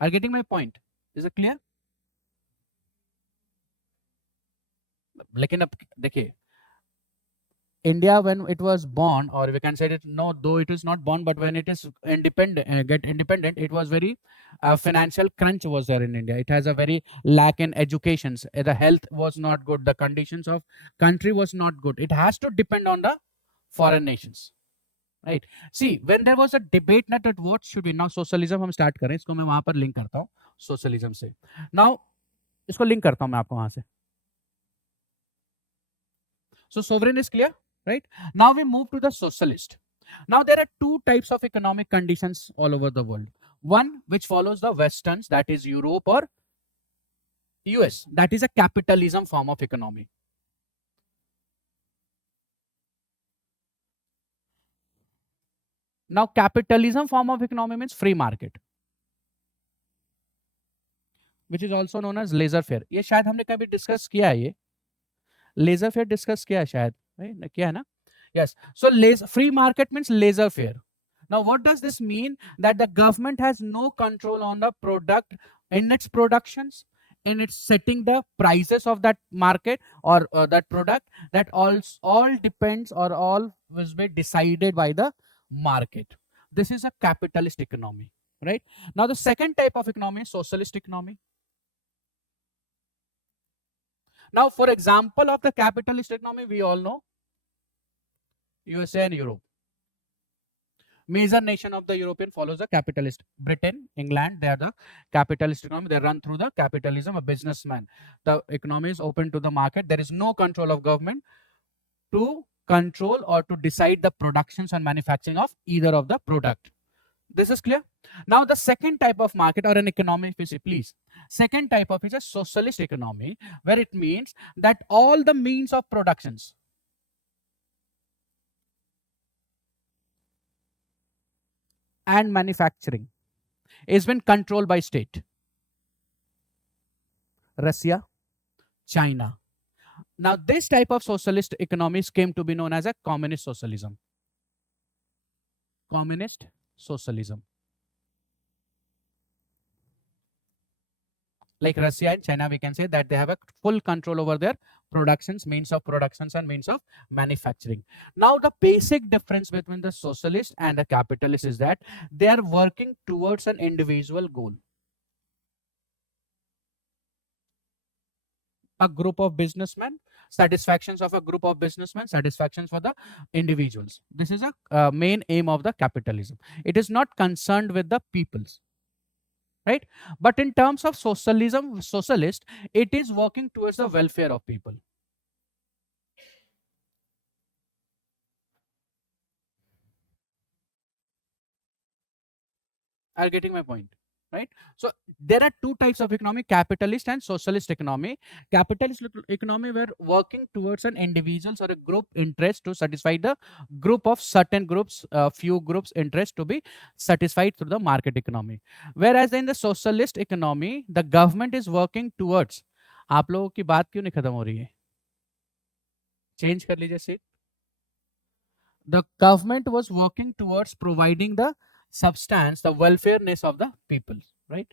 Are you getting my point? Is it clear? लेकिन अब देखिए, India when it was born, or we can say that no, though it is not born, but when it is independent, get independent, it was very financial crunch was there in India. It has a very lack in education. The health was not good. The conditions of country was not good. It has to depend on the foreign nations, right? See, when there was a debate that what should be now socialism हम start करें, इसको मैं वहां पर link करता हूँ socialism से. Now इसको link करता हूँ मैं आपको वहां से. So sovereign is clear, right? Now we move to the socialist. Now there are two types of economic conditions all over the world. One which follows the westerns, that is Europe or US, that is a capitalism form of economy. Now capitalism form of economy means free market, which is also known as laissez faire. ये शायद हमने कभी discuss किया है, ये laissez faire discuss किया है शायद, right? किया है ना? Yes. So free market means laissez faire. Now what does this mean? That the government has no control on the product in its productions, in its setting the prices of that market or that product. That all depends or all will be decided by the market. This is a capitalist economy, right? Now the second type of economy is socialist economy. Now for example of the capitalist economy, we all know USA and Europe. Major nation of the European follows the capitalist. Britain, England, they are the capitalist economy. They run through the capitalism, a businessman. The economy is open to the market. There is no control of government to control or to decide the productions and manufacturing of either of the product. This is clear. Now the second type of market or an economy, if you see, please. Second type of is a socialist economy, where it means that all the means of productions and manufacturing is been controlled by state. Russia, China. Now this type of socialist economies came to be known as a communist socialism. Communist socialism. Like Russia and China, we can say that they have a full control over their productions, means of productions and means of manufacturing. Now the basic difference between the socialist and the capitalist is that they are working towards an individual goal. A group of businessmen, satisfactions of a group of businessmen, satisfactions for the individuals. This is a main aim of the capitalism. It is not concerned with the peoples, right? But in terms of socialism, socialist, it is working towards the welfare of people. Are you getting my point? right? So there are two types of economy: capitalist and socialist economy. Capitalist economy, where working towards an individual's or a group interest to satisfy the group of certain groups, few groups interest to be satisfied through the market economy. Whereas in the socialist economy, the government is working towards, आप लोगों की बात क्यों नहीं खत्म हो रही है? चेंज कर लीजिए seat. The government was working towards providing the substance, the welfareness of the people, right?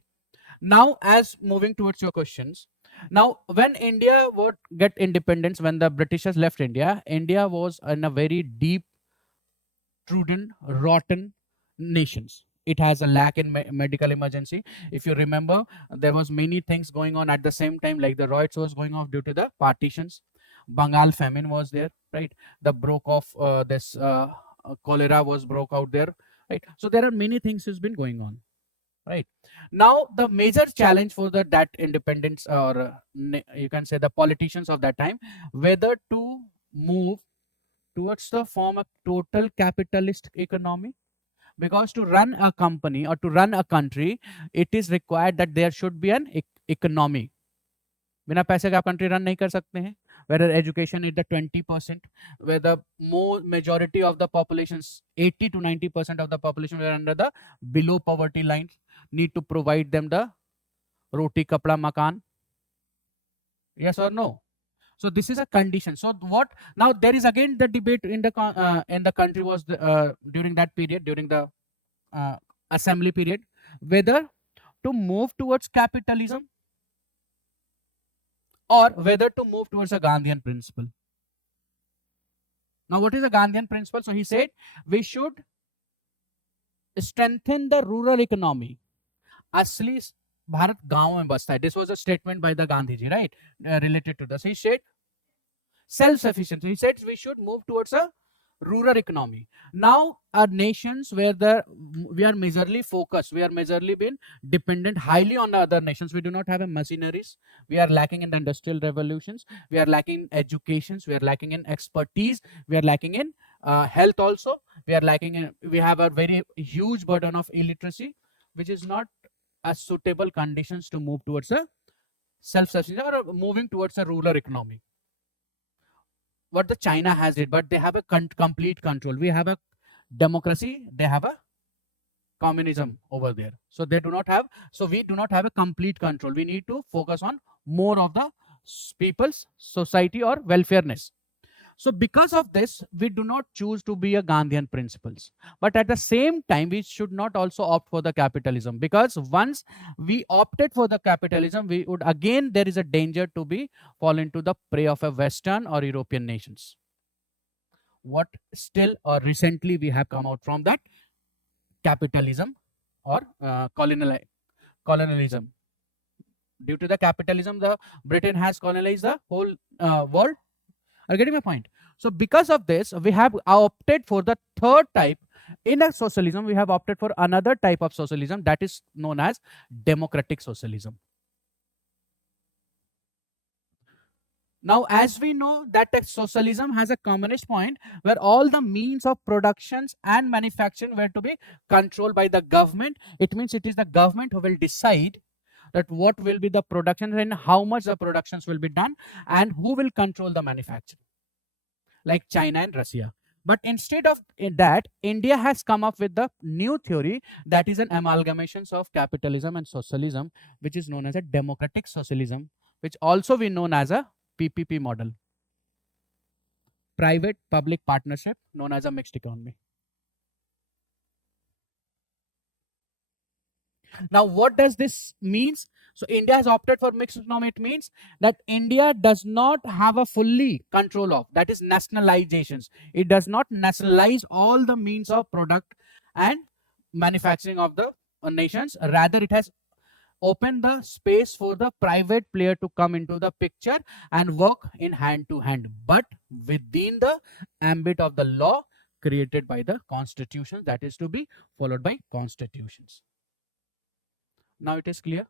Now, as moving towards your questions, now when India would get independence, when the Britishers left India, India was in a very deep, trodden, rotten nations. It has a lack in medical emergency. If you remember, there was many things going on at the same time, like the riots was going off due to the partitions. Bengal famine was there, right? The broke off this cholera was broke out there, right? So there are many things has been going on, right? Now the major challenge for that independence, or you can say the politicians of that time, whether to move towards the form of total capitalist economy, because to run a company or to run a country, it is required that there should be an economy. बिना पैसे का आप country run नहीं कर सकते हैं. Whether education is the 20%, where the more majority of the populations, 80 to 90% of the population were under the below poverty line, need to provide them the roti, kapda, makan. Yes or no? So this is a condition. So what now? There is again the debate in the country was during that period, during the assembly period, whether to move towards capitalism or whether to move towards a Gandhian principle. Now, what is a Gandhian principle? So he said we should strengthen the rural economy. असली भारत गांव में बसता है. This was a statement by the Gandhiji, right? Related to this. He said self-sufficiency. He said we should move towards a rural economy. Now, our nations where we are majorly focused, we are majorly been dependent highly on the other nations. We do not have a machineries. We are lacking in the industrial revolutions. We are lacking in educations. We are lacking in expertise. We are lacking in health also. We are lacking in. We have a very huge burden of illiteracy, which is not a suitable conditions to move towards a self-sufficiency or moving towards a rural economy. What the China has it, but they have a complete control. We have a democracy, they have a communism over there. So they do not have, so we do not have a complete control. We need to focus on more of the people's society or welfareness. So because of this, we do not choose to be a Gandhian principles. But at the same time, we should not also opt for the capitalism, because once we opted for the capitalism, we would again, there is a danger to be fall into the prey of a Western or European nations. What still or recently we have come out from that capitalism or colonialism. Due to the capitalism, the Britain has colonized the whole world. Are you getting my point? So because of this, we have opted for the third type. In a socialism, we have opted for another type of socialism that is known as democratic socialism. Now, as we know that socialism has a communist point where all the means of productions and manufacturing were to be controlled by the government. It means it is the government who will decide that what will be the production and how much the productions will be done and who will control the manufacturing, like China and Russia. But instead of that, India has come up with the new theory that is an amalgamation of capitalism and socialism, which is known as a democratic socialism, which also we known as a PPP model, private public partnership, known as a mixed economy. Now, what does this means? So India has opted for mixed economy. It means that India does not have a fully control of, that is nationalizations. It does not nationalize all the means of product and manufacturing of the nations. Rather, it has opened the space for the private player to come into the picture and work in hand to hand, but within the ambit of the law created by the constitution, that is to be followed by constitutions. Now it is clear.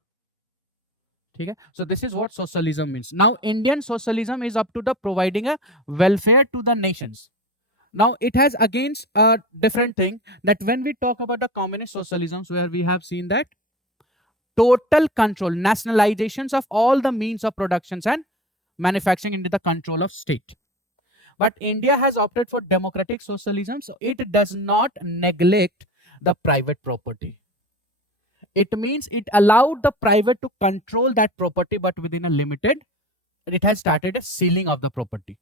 Okay? So this is what socialism means. Now Indian socialism is up to the providing a welfare to the nations. Now it has against a different thing, that when we talk about the communist socialisms, where we have seen that total control, nationalizations of all the means of productions and manufacturing into the control of state. But India has opted for democratic socialism, so it does not neglect the private property. It means it allowed the private to control that property, but within a limited, it has started a ceiling of the property,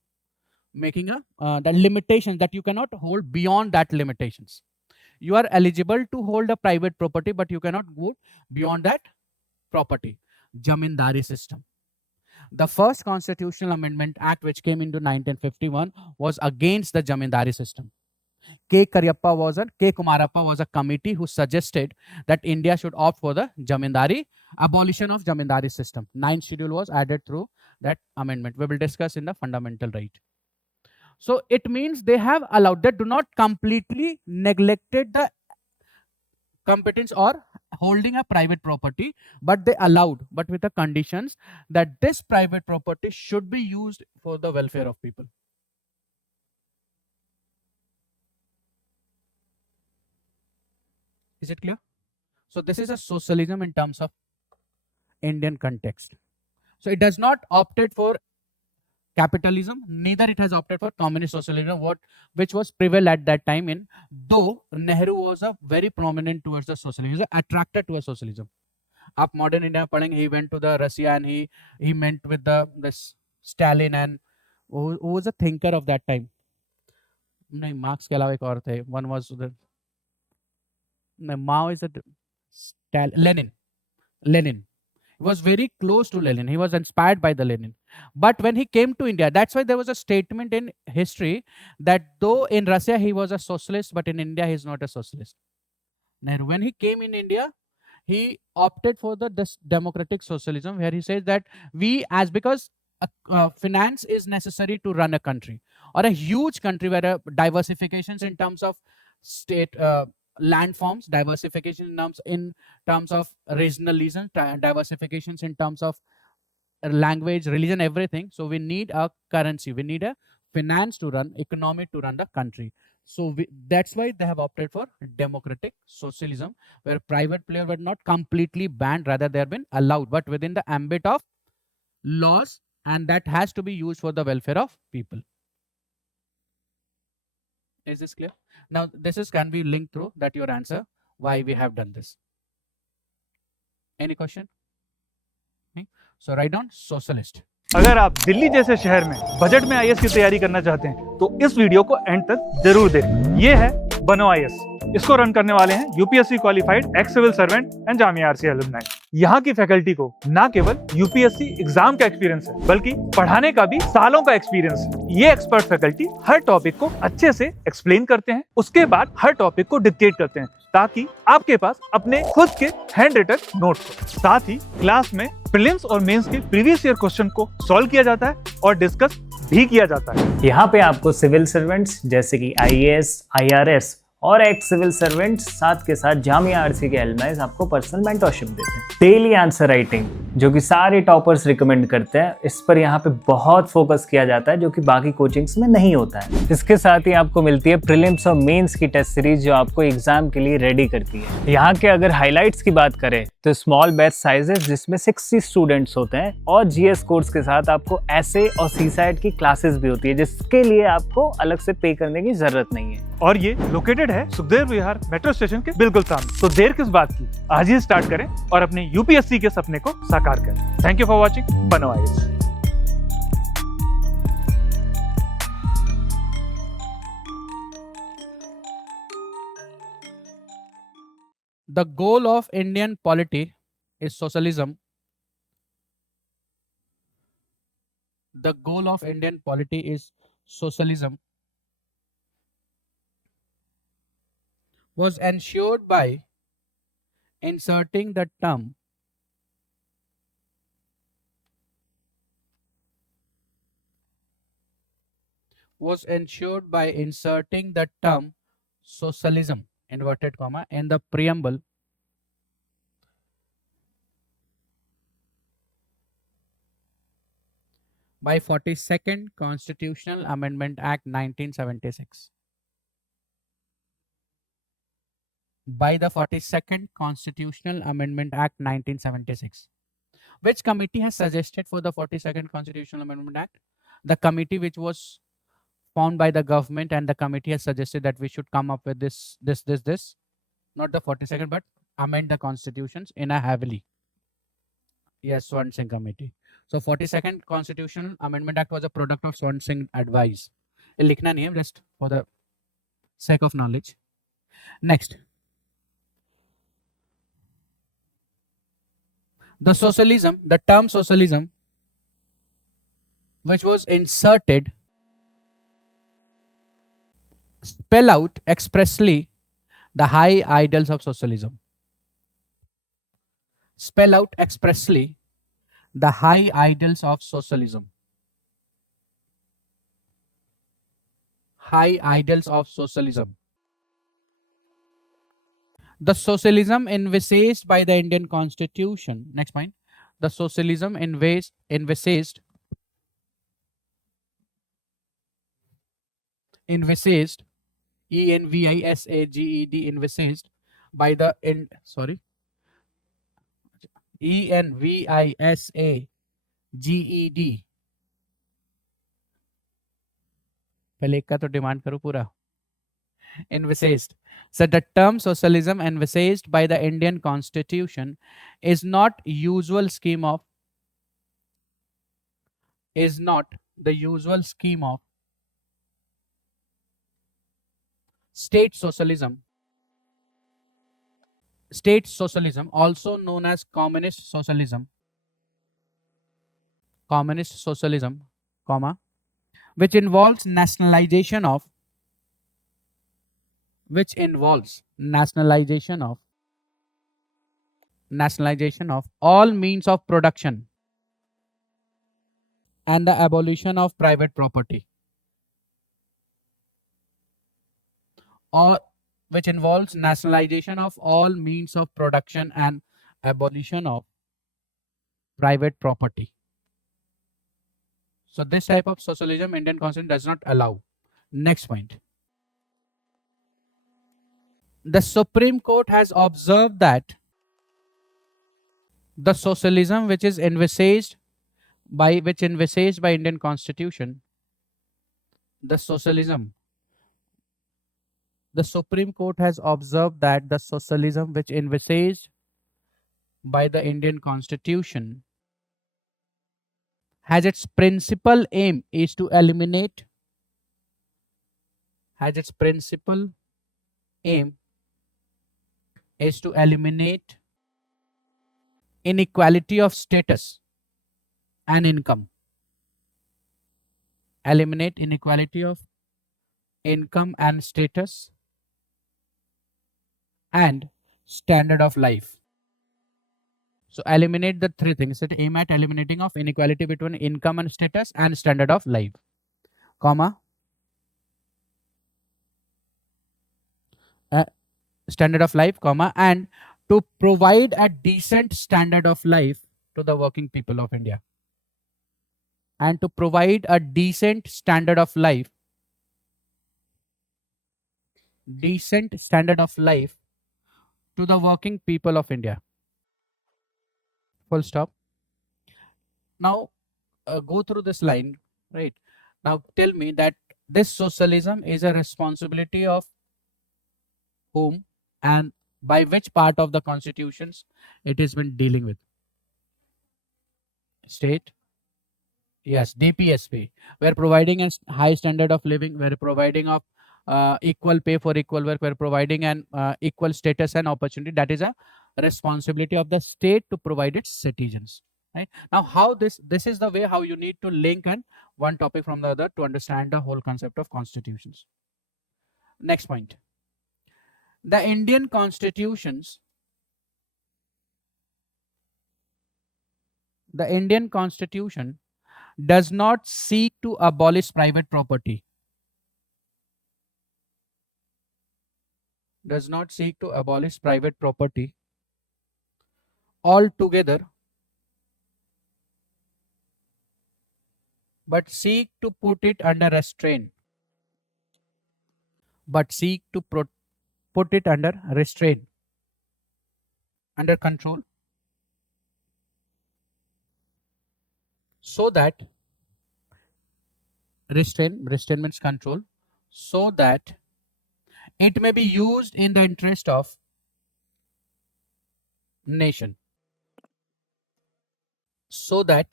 making a the limitations that you cannot hold beyond that limitations. You are eligible to hold a private property, but you cannot go beyond that property. Jamindari system. The first constitutional amendment act which came into 1951 was against the Jamindari system. K. Kumarappa was a committee who suggested that India should opt for the abolition of Jamindari system. 9th schedule was added through that amendment. We will discuss in the fundamental right. So it means they have allowed, they do not completely neglected the competence or holding a private property, but they allowed, but with the conditions that this private property should be used for the welfare of people. Is it clear? So this is a socialism in terms of Indian context. So it does not opted for capitalism, neither it has opted for communist socialism, which was prevailed at that time in, though Nehru was a very prominent towards the socialism, he was attracted to a socialism. Up modern India padenge, he went to the Russia and he met with this Stalin, and who was a thinker of that time. नहीं, marks के अलावा एक और थे. One was the Mao is a Lenin. He was very close to Lenin. He was inspired by the Lenin. But when he came to India, that's why there was a statement in history that though in Russia he was a socialist, but in India he is not a socialist. Nehru, when he came in India, he opted for this democratic socialism, where he says that because finance is necessary to run a country, or a huge country where diversifications in terms of state landforms, diversification in terms of regionalism, diversifications in terms of language, religion, everything. So we need a currency, we need a finance to run, economy to run the country. So that's why they have opted for democratic socialism, where private players were not completely banned, rather they have been allowed, but within the ambit of laws, and that has to be used for the welfare of people. Is this clear? Now this can be linked through that your answer why we have done this. Any question? So write down socialist. अगर आप दिल्ली जैसे शहर में budget में IAS की तैयारी करना चाहते हैं तो इस वीडियो को एंड तक जरूर देखें। ये है बनो आईएएस। इसको रन करने वाले हैं UPSC qualified ex civil servant and Jamia RCA alumni. यहाँ की फैकल्टी को ना केवल यूपीएससी एग्जाम का एक्सपीरियंस है, बल्कि पढ़ाने का भी सालों का एक्सपीरियंस है। ये एक्सपर्ट फैकल्टी हर टॉपिक को अच्छे से एक्सप्लेन करते हैं, उसके बाद हर टॉपिक को डिक्टेट करते हैं, ताकि आपके पास अपने खुद के हैंड रिटन नोट्स हो। साथ ही क्लास में प्रीलिम्स और मेंस के प्रीवियस ईयर क्वेश्चन को सॉल्व किया जाता है और डिस्कस भी किया जाता है। यहाँ पे आपको सिविल सर्वेंट्स जैसे कि आईएएस, आईआरएस और एक्स सिविल सर्वेंट्स साथ के साथ जामिया आरसीए के एलुमनाइज आपको पर्सनल मेंटरशिप देते हैं। डेली आंसर राइटिंग जो कि सारे टॉपर्स रिकमेंड करते हैं, इस पर यहाँ पे बहुत फोकस किया जाता है, जो कि बाकी कोचिंग्स में नहीं होता है। इसके साथ ही आपको मिलती है प्रीलिम्स और मेंस की टेस्ट सीरीज, जो आपको एग्जाम के लिए रेडी करती है। यहाँ के अगर हाईलाइट्स की बात करें तो स्मॉल बैच साइजेस जिसमें 60 स्टूडेंट्स होते हैं, और जीएस कोर्स के साथ आपको एसे और सीसैट की क्लासेस भी होती है, जिसके लिए आपको अलग से पे करने की जरूरत नहीं है। और ये लोकेटेड है सुखदेव विहार मेट्रो स्टेशन के बिल्कुल सामने। तो देर किस बात की, आज ही स्टार्ट करें और अपने यूपीएससी के सपने को साकार करें। थैंक यू फॉर वॉचिंग बनो IAS. The goal of Indian polity is socialism. The goal of Indian polity is socialism was ensured by inserting the term socialism inverted comma in the preamble by 42nd Constitutional Amendment Act 1976. by the 42nd Constitutional Amendment Act 1976. Which committee has suggested for the 42nd Constitutional Amendment Act? The committee which was formed by the government, and the committee has suggested that we should come up with this, not the 42nd, but amend the constitutions in a heavily. Yes, Swan Singh committee. So 42nd Constitutional Amendment Act was a product of Swan Singh advice. ये लिखना नहीं है, just for the sake of knowledge. Next, the term socialism, which was inserted, spell out expressly the high ideals of socialism. Spell out expressly the high ideals of socialism. High ideals of socialism. The socialism envisaged by the Indian Constitution. Next point. The socialism envisaged envisaged by the ENVISAGED. पहले एक का तो demand करो पूरा. Envisaged. So the term socialism envisaged by the Indian Constitution is not the usual scheme of state socialism, also known as communist socialism, comma, which involves nationalization of all means of production and the abolition of private property, or which involves nationalization of all means of production and abolition of private property. So this type of socialism Indian Constitution does not allow. Next point. The Supreme Court has observed that the socialism which is envisaged by Indian Constitution, the Supreme Court has observed that the socialism which envisaged by the Indian Constitution has its principal aim is to eliminate inequality of status and income. Eliminate inequality of income and status and standard of life. So eliminate the three things. It aim at eliminating of inequality between income and status and standard of life, comma, standard of life, comma, and to provide a decent standard of life to the working people of India. And to provide a decent standard of life to the working people of India. Full stop. Now go through this line, right? Now tell me that this socialism is a responsibility of whom and by which part of the constitutions it has been dealing with? State. Yes, DPSP. We are providing a high standard of living. We are providing of equal pay for equal work. We are providing an equal status and opportunity. That is a responsibility of the state to provide its citizens. Right now, how this is the way how you need to link and one topic from the other to understand the whole concept of constitutions. Next point. The Indian Constitution does not seek to abolish private property. Altogether, but seek to put it under restraint. put it under restraint, under control, so that restraint means control, so that it may be used in the interest of nation, so that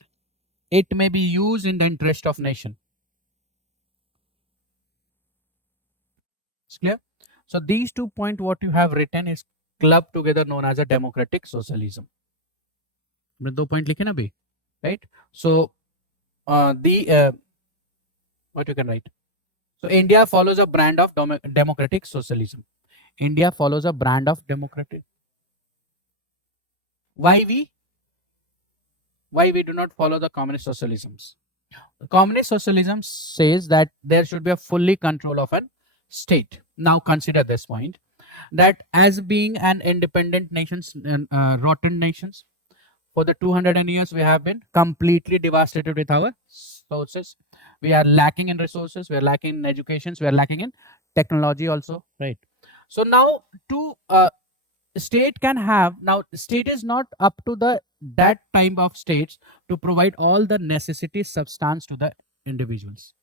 it may be used in the interest of nation. It's clear? So these 2 points what you have written is clubbed together known as a democratic socialism. हमने 2 point लिखे ना अभी, right? So what you can write? So India follows a brand of democratic socialism. India follows a brand of democratic. Why we do not follow the communist socialisms? The communist socialism says that there should be a fully control of an state. Now consider this point, that as being an independent nations, rotten nations, for the 200 years we have been completely devastated with our resources. We are lacking in resources, we are lacking in education, we are lacking in technology also, right? So now state can have, now state is not up to that time of states to provide all the necessity substance to the individuals,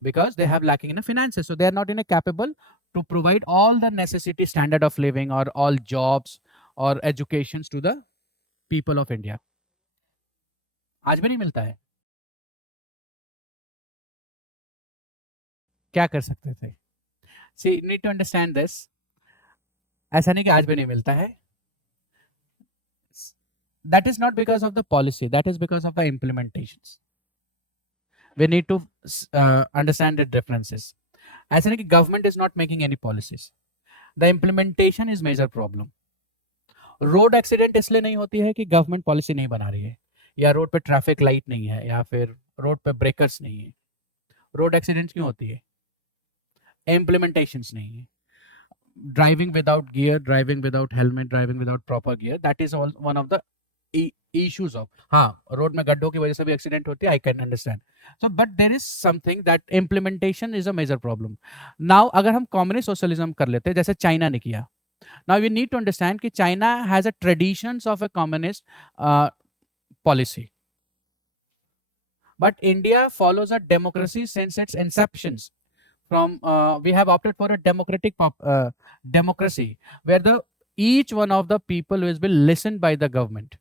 because they have lacking in the finances, so they are not in a capable to provide all the necessity standard of living or all jobs or educations to the people of India. आज भी नहीं मिलता है, क्या कर सकते थे? See, you need to understand this. ऐसा नहीं कि आज भी नहीं मिलता है. That is not because of the policy, that is because of the implementations. We need to understand the differences. ऐसा नहीं कि government is not making any policies. The implementation is major problem. Road accident इसलिए नहीं होती है कि government policy नहीं बना रही है, या रोड पे ट्रैफिक लाइट नहीं है, या फिर रोड पे ब्रेकर्स नहीं है. रोड एक्सीडेंट्स क्यों होती है? इम्प्लीमेंटेशंस नहीं है. Driving without gear, driving without helmet, driving without proper gear, that is one of the issues of. हाँ, रोड में गड्ढों की वजह से भी एक्सीडेंट होती है, I can understand. So but there is something that implementation is a major problem. Now अगर हम कम्युनिस्ट सोशलिज्म कर लेते हैं जैसे चाइना ने किया. Now we need to understand that China has a traditions of a communist policy, but India follows a democracy since its inceptions. From we have opted for a democratic democracy where each one of the people will be listened by the government.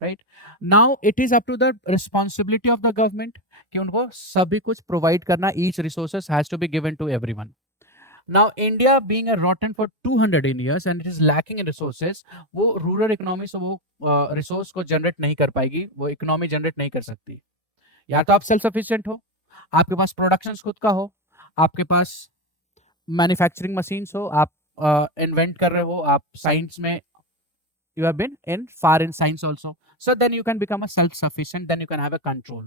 Right now, it is up to the responsibility of the government कि उनको सभी कुछ provide करना. Each resources has to be given to everyone. Now India being a rotten for 200 years and it is lacking in resources, वो rural economy से वो resource को generate नहीं कर पाएगी, वो इकोनॉमी जनरेट नहीं कर सकती. या तो आप सेल्फ सफिशिएंट हो, आपके पास प्रोडक्शंस खुद का हो, आपके पास मैन्युफैक्चरिंग मशीन्स हो, आप इन्वेंट कर रहे हो, आप साइंस में you have been in far in science also, so then you can become a self sufficient, then you can have a control.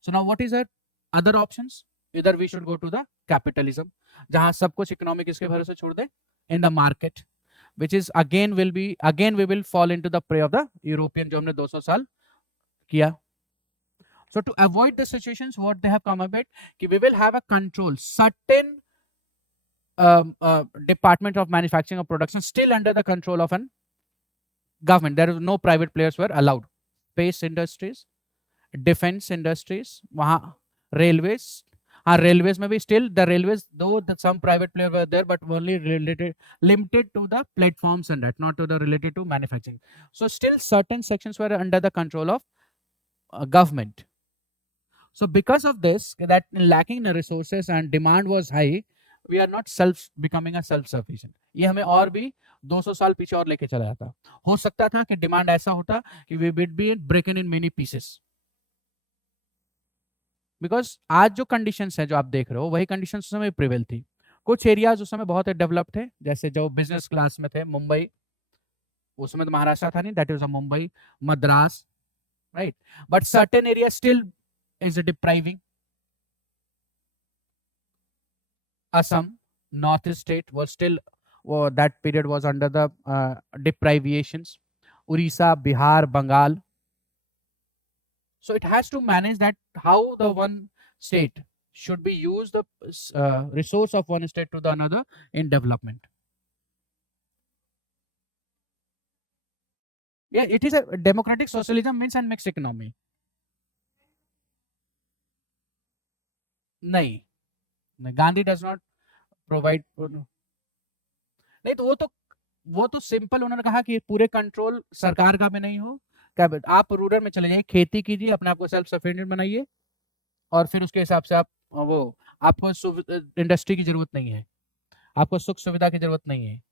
So now what is the other options? Either we should go to the capitalism, जहाँ सब कुछ economic इसके भरोसे छोड़ दे, in the market, which is again we will fall into the prey of the European जो हमने 200 साल किया. So to avoid the situations, what they have come about, कि we will have a control, certain department of manufacturing or production still under the control of an government. There is no private players were allowed. Space industries, defense industries, वहाँ railways. Railways में भी still the railways, though some private players were there, but only limited to the platforms and that, not to the related to manufacturing. So still certain sections were under the control of government. So because of this, that lacking the resources and demand was high, we are not becoming a self-sufficient. ये हमें और भी 200 साल पीछे और लेके चला जाता. हो सकता था कि डिमांड ऐसा होता कि we would be broken in many pieces. Because आज जो कंडीशंस है जो आप देख रहे हो वही कंडीशंस उस समय प्रिवेल थी. कुछ एरियाज उस समय बहुत डेवलप थे, जैसे जो बिजनेस क्लास में थे, मुंबई, उस समय तो महाराष्ट्र था नहीं, that was a Mumbai, Madras, right. But certain area still is depriving. Assam, North State was still, that period was under the deprivations. Orissa, Bihar, Bengal. So it has to manage that how the one state should be used the resource of one state to the another in development. Yeah, it is a democratic socialism means and mixed economy. नहीं, Gandhi does not provide. नहीं तो वो तो simple उन्होंने कहा कि पूरे control सरकार का भी नहीं हो, क्या आप रूरल में चले जाइए, खेती कीजिए, अपने आप को सेल्फ सफिशिएंट बनाइए, और फिर उसके हिसाब से आप वो आपको इंडस्ट्री की जरूरत नहीं है, आपको सुख सुविधा की जरूरत नहीं है।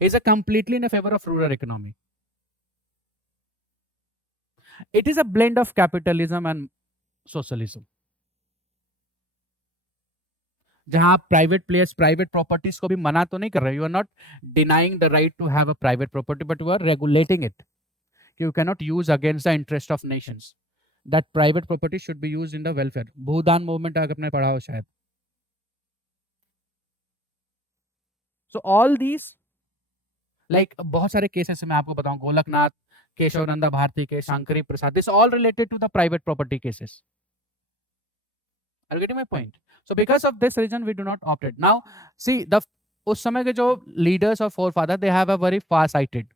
Is a completely in favour of rural economy. It is a blend of capitalism and socialism, जहां आप प्राइवेट प्लेयर्स प्राइवेट प्रॉपर्टीज को भी मना तो नहीं कर रहे, you are not denying the right to have a private property, but you are regulating it. You can not use against the interest of nations, that private property should be used in the welfare. Bhoodan movement अगर आपने पढ़ा हो शायद। So all these like बहुत सारे cases मैं आपको बताऊं, गोलकनाथ, केशवनंदा भारती के, Shankari Prasad, this all related to the private property cases. Are you getting my point? So because of this reason we do not opt it. Now see the उस समय के जो leaders और forefathers, they have a very far sighted.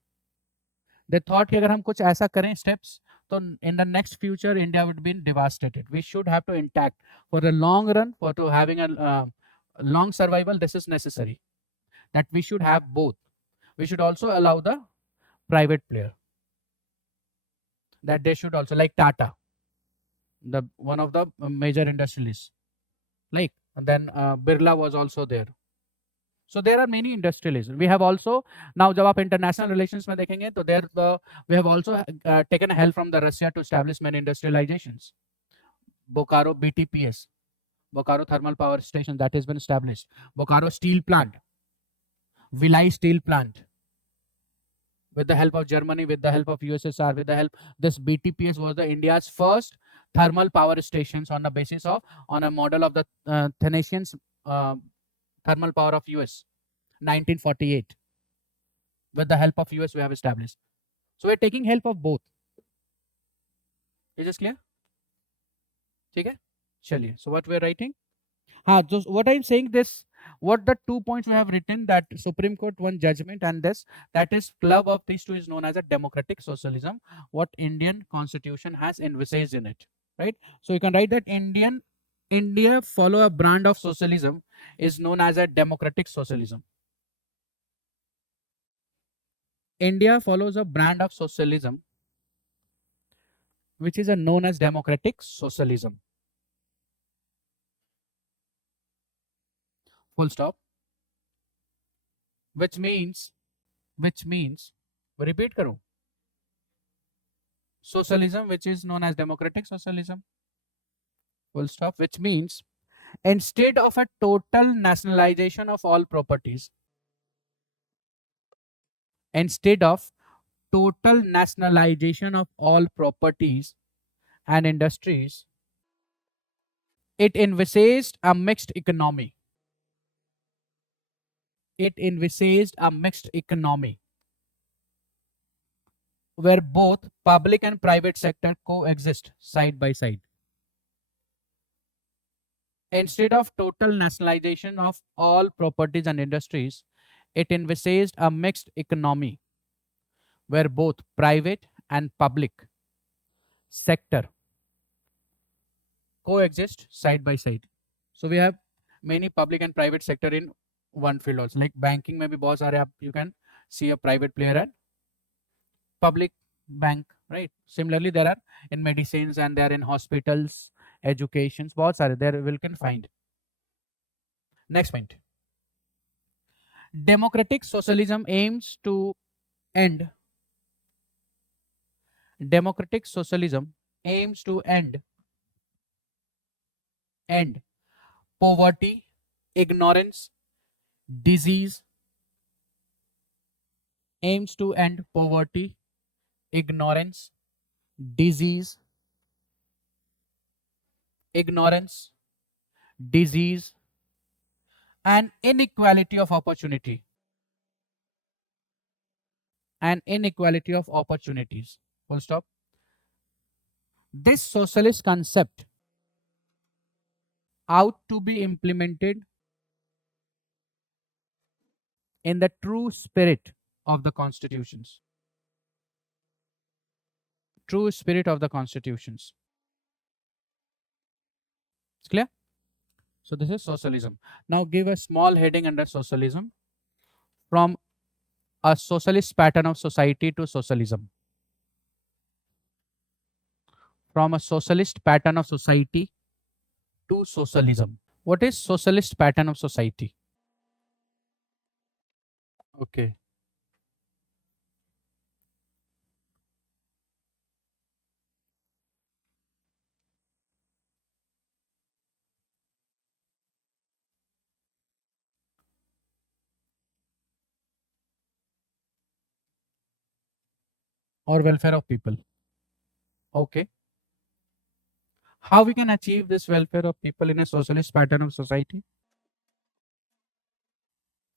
They thought कि अगर हम कुछ ऐसा करें steps, तो in the next future India would be devastated. We should have to intact for the long run, for to having a long survival. This is necessary that we should have both. We should also allow the private player, that they should also, like Tata, the one of the major industrialists, like, and then Birla was also there. So there are many industrialists. We have also now जब आप international relations में देखेंगे तो there we have also taken help from the Russia to establish many industrializations. Bokaro BTPS, Bokaro thermal power station, that has been established. Bokaro steel plant, Vilai steel plant, with the help of Germany, with the help of USSR, with the help, this BTPS was the India's first thermal power stations on the basis of, on a model of the Thanasian's thermal power of US, 1948. With the help of US we have established. So we're taking help of both. Is this clear? ठीक है, चलिए. So what we're writing? So what I'm saying this, what the 2 points we have written, that Supreme Court one judgment and this, that is club of these two is known as a democratic socialism, what Indian constitution has envisaged in it, right? So you can write that India follow a brand of socialism is known as a democratic socialism. India follows a brand of socialism which is known as democratic socialism. Full stop. Which means repeat करूं, socialism which is known as democratic socialism, full stop, which means instead of a total nationalization of all properties, instead of total nationalization of all properties and industries, it envisaged a mixed economy. It envisaged a mixed economy where both public and private sector coexist side by side. Instead of total nationalization of all properties and industries, it envisaged a mixed economy where both private and public sector coexist side by side. So we have many public and private sector in one field also, like banking में भी बहुत सारे आप, you can see a private player and public bank, right? Similarly there are in medicines and there are in hospitals, educations, बहुत सारे there will can find. Next point, democratic socialism aims to end, democratic socialism aims to end poverty, ignorance, disease, aims to end poverty, ignorance, disease, and inequality of opportunity, and inequality of opportunities. Full stop. This socialist concept ought to be implemented in the true spirit of the constitutions. true spirit of the constitutions. It's clear? So this is socialism. Now give a small heading under socialism. From a socialist pattern of society to socialism. From a socialist pattern of society to socialism. What is socialist pattern of society? Okay. Or welfare of people. Okay. How we can achieve this welfare of people in a socialist pattern of society?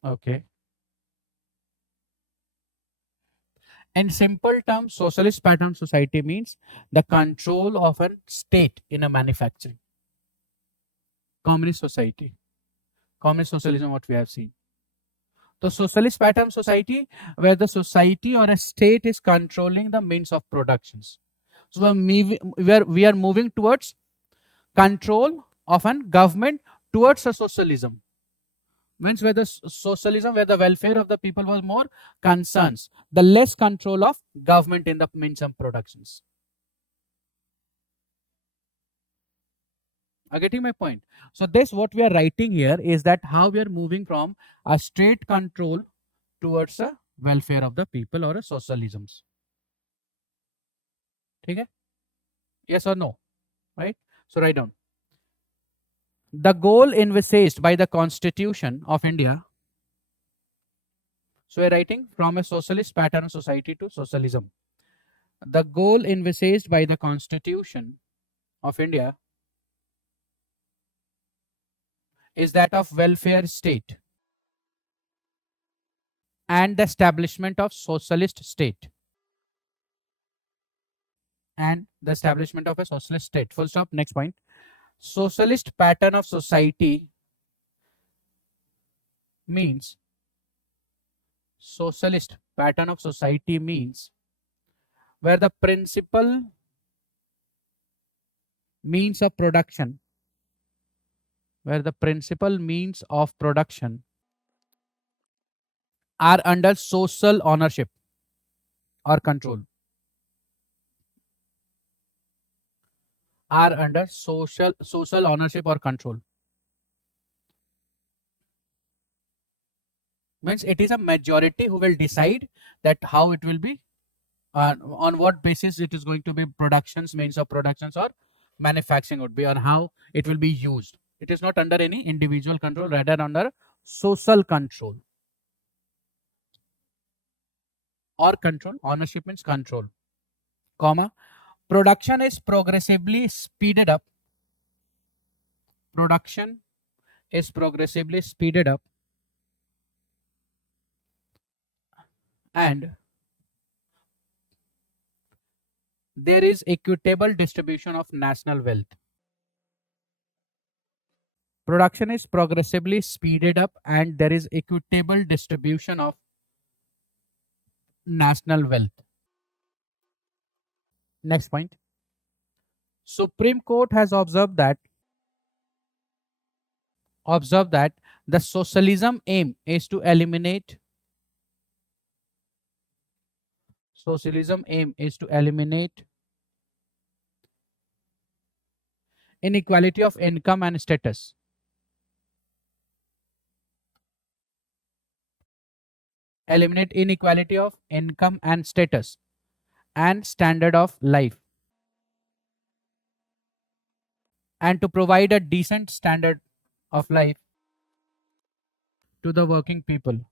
Okay. In simple terms, socialist pattern society means the control of a state in a manufacturing. Communist society. Communist socialism, what we have seen. The socialist pattern society, where the society or a state is controlling the means of productions. So we are moving towards control of a government towards a socialism. Means where the socialism, where the welfare of the people was more concerns, the less control of government in the means of productions. Are getting my point? So this what we are writing here is that how we are moving from a state control towards a welfare of the people or a socialisms. Okay? Yes or no? Right? So write down. The goal envisaged by the Constitution of India. So we are writing from a socialist pattern of society to socialism. The goal envisaged by the Constitution of India is that of welfare state and the establishment of socialist state. And the establishment of a socialist state. Full stop. Next point. Socialist pattern of society means socialist pattern of society means where the principal means of production are under social ownership or control. Are under social ownership or control. Means it is a majority who will decide that how it will be, on what basis it is going to be productions, means of productions or manufacturing would be, or how it will be used. It is not under any individual control, rather under social control. Or control, ownership means control, comma, production is progressively speeded up. Production is progressively speeded up and there is equitable distribution of national wealth. Production is progressively speeded up and there is equitable distribution of national wealth. Next point. Supreme Court has observed that the socialism aim is to eliminate inequality of income and status. Eliminate inequality of income and status and standard of life, and to provide a decent standard of life to the working people.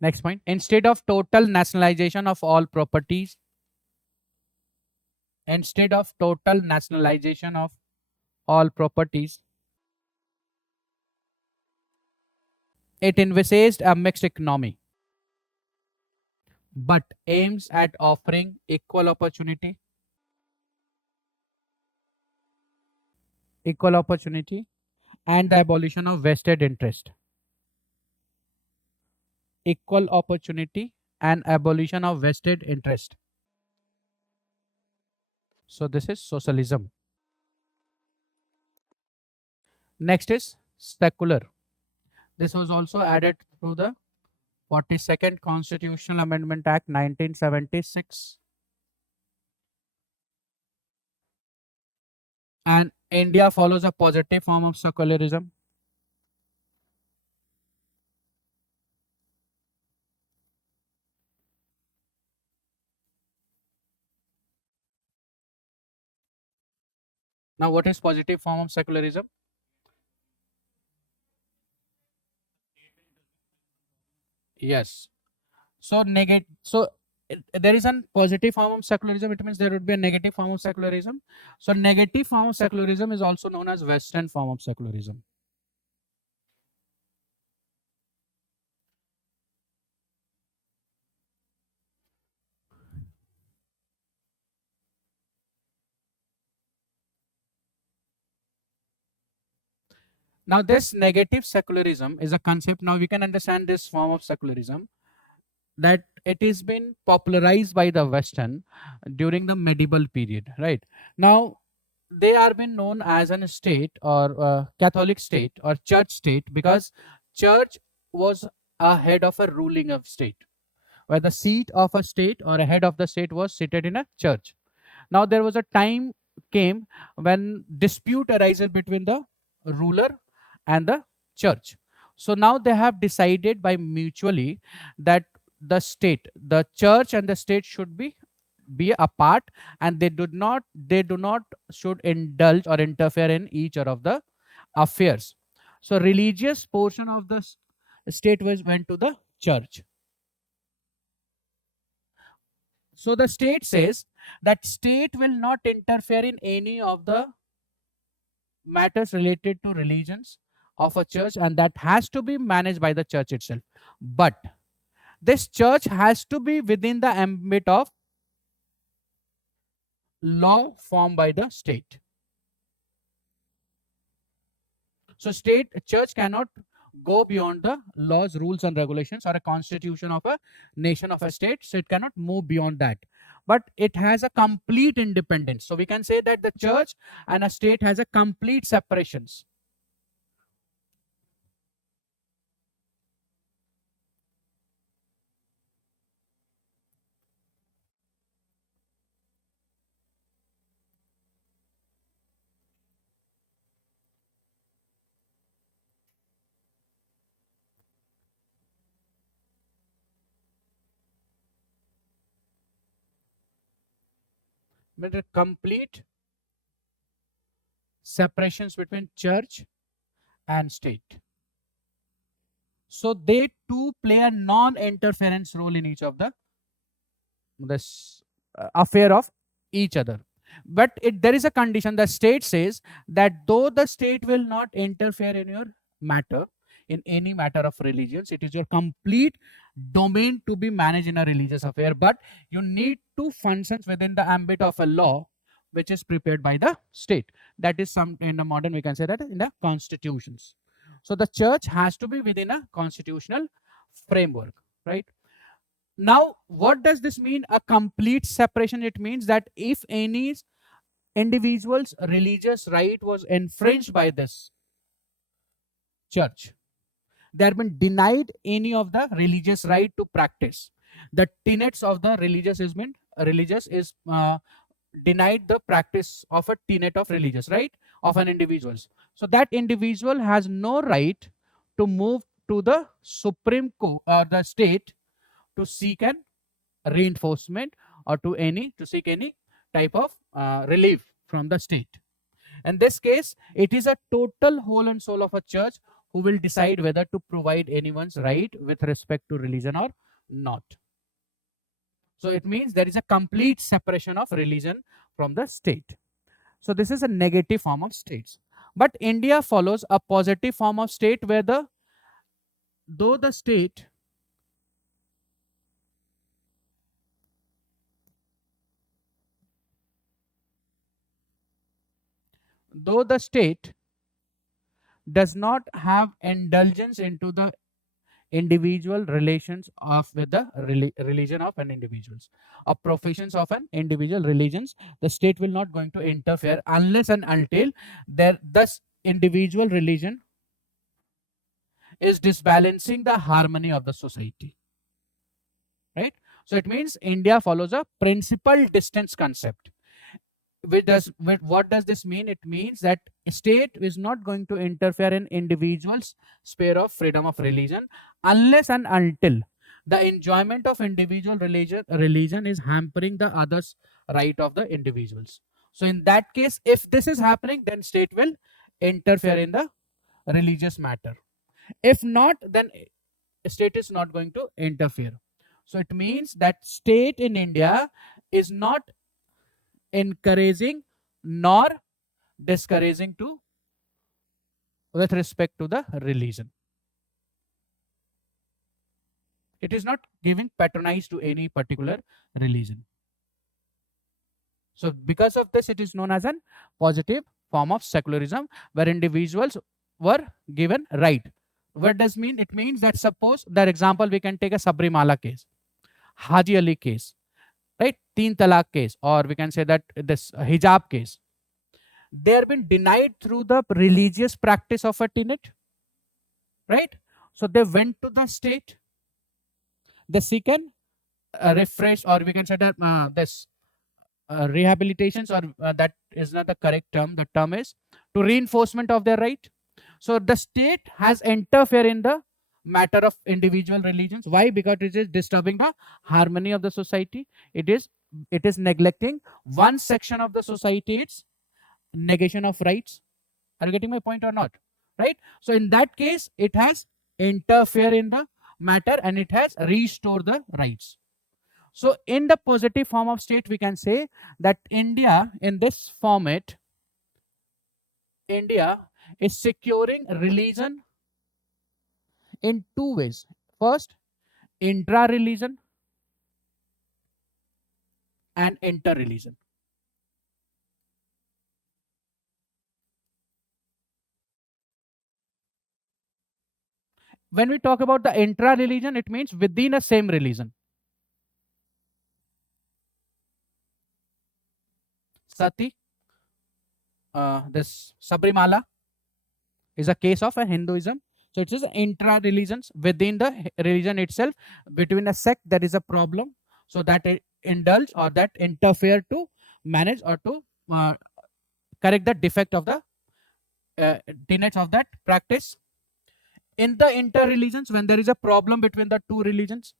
Next point. Instead of total nationalization of all properties, it envisaged a mixed economy, but aims at offering equal opportunity and the abolition of vested interest. equal opportunity, and abolition of vested interest. So this is socialism. Next is secular. This was also added through the 42nd Constitutional Amendment Act 1976. And India follows a positive form of secularism. Now, what is positive form of secularism? Yes. So there is a positive form of secularism. It means there would be a negative form of secularism. So negative form of secularism is also known as Western form of secularism. Now this negative secularism is a concept. Now we can understand this form of secularism, that it has been popularized by the Western during the medieval period, right? Now they are been known as an state or Catholic state or church state, because church was a head of a ruling of state, where the seat of a state or a head of the state was seated in a church. Now there was a time came when dispute arises between the ruler and the church. So now they have decided by mutually that the church and the state should be apart, and they do not should indulge or interfere in each other of the affairs. So religious portion of the state went to the church. So the state says that state will not interfere in any of the matters related to religions of a church, and that has to be managed by the church itself. But this church has to be within the ambit of law formed by the state. So church cannot go beyond the laws, rules and regulations or a constitution of a nation, of a state. So it cannot move beyond that. But it has a complete independence. So we can say that the church and a state has a complete separations. But a complete separations between church and state. So they too play a non-interference role in each of the this affair of each other. But there is a condition. The state says that though the state will not interfere in your matter, in any matter of religions, it is your complete domain to be managed in a religious affair, but you need to function within the ambit of a law which is prepared by the state. That is some in the modern, we can say that in the constitutions. So the church has to be within a constitutional framework, right? Now, what does this mean? A complete separation. It means that if any individual's religious right was infringed by this church, they have been denied any of the religious right to practice. The tenets of the religious is denied the practice of a tenet of religious right of an individual's. So that individual has no right to move to the Supreme Court or the state to seek an reinforcement or to seek any type of relief from the state. In this case, it is a total whole and soul of a church who will decide whether to provide anyone's right with respect to religion or not. So it means there is a complete separation of religion from the state. So this is a negative form of states. But India follows a positive form of state where though the state does not have indulgence into the individual relations of with the religion of an individuals or professions of an individual religions. The state will not going to interfere unless and until there thus individual religion is disbalancing the harmony of the society, right? So it means India follows a principal distance concept. What does this mean? It means that state is not going to interfere in individuals' sphere of freedom of religion unless and until the enjoyment of individual religion is hampering the others' right of the individuals. So in that case, if this is happening, then state will interfere in the religious matter. If not, then state is not going to interfere. So it means that state in India is not encouraging nor discouraging to with respect to the religion. It is not giving patronize to any particular religion. So because of this, it is known as a positive form of secularism where individuals were given right. What does it mean? It means that suppose that example we can take a Sabrimala case, Haji Ali case, right? Teen Talaq case, or we can say that this hijab case. They have been denied through the religious practice of a teenage, right? So they went to the state. The second refresh, or we can say that this rehabilitations, or that is not the correct term. The term is to reinforcement of their right. So the state has interfered in the matter of individual religions. Why? Because it is disturbing the harmony of the society. It is neglecting one section of the society. It's negation of rights. Are you getting my point or not? Right? So in that case, it has interfered in the matter and it has restored the rights. So in the positive form of state, we can say that India in this format, India is securing religion in two ways. First, intra-religion and inter-religion. When we talk about the intra-religion, it means within a same religion. Sati, this Sabrimala is a case of a Hinduism. So it is intra-religions within the religion itself. Between a sect, there is a problem. So that it indulge or that interfere to manage or to correct the defect of the tenets of that practice. In the inter-religions, when there is a problem between the two religions,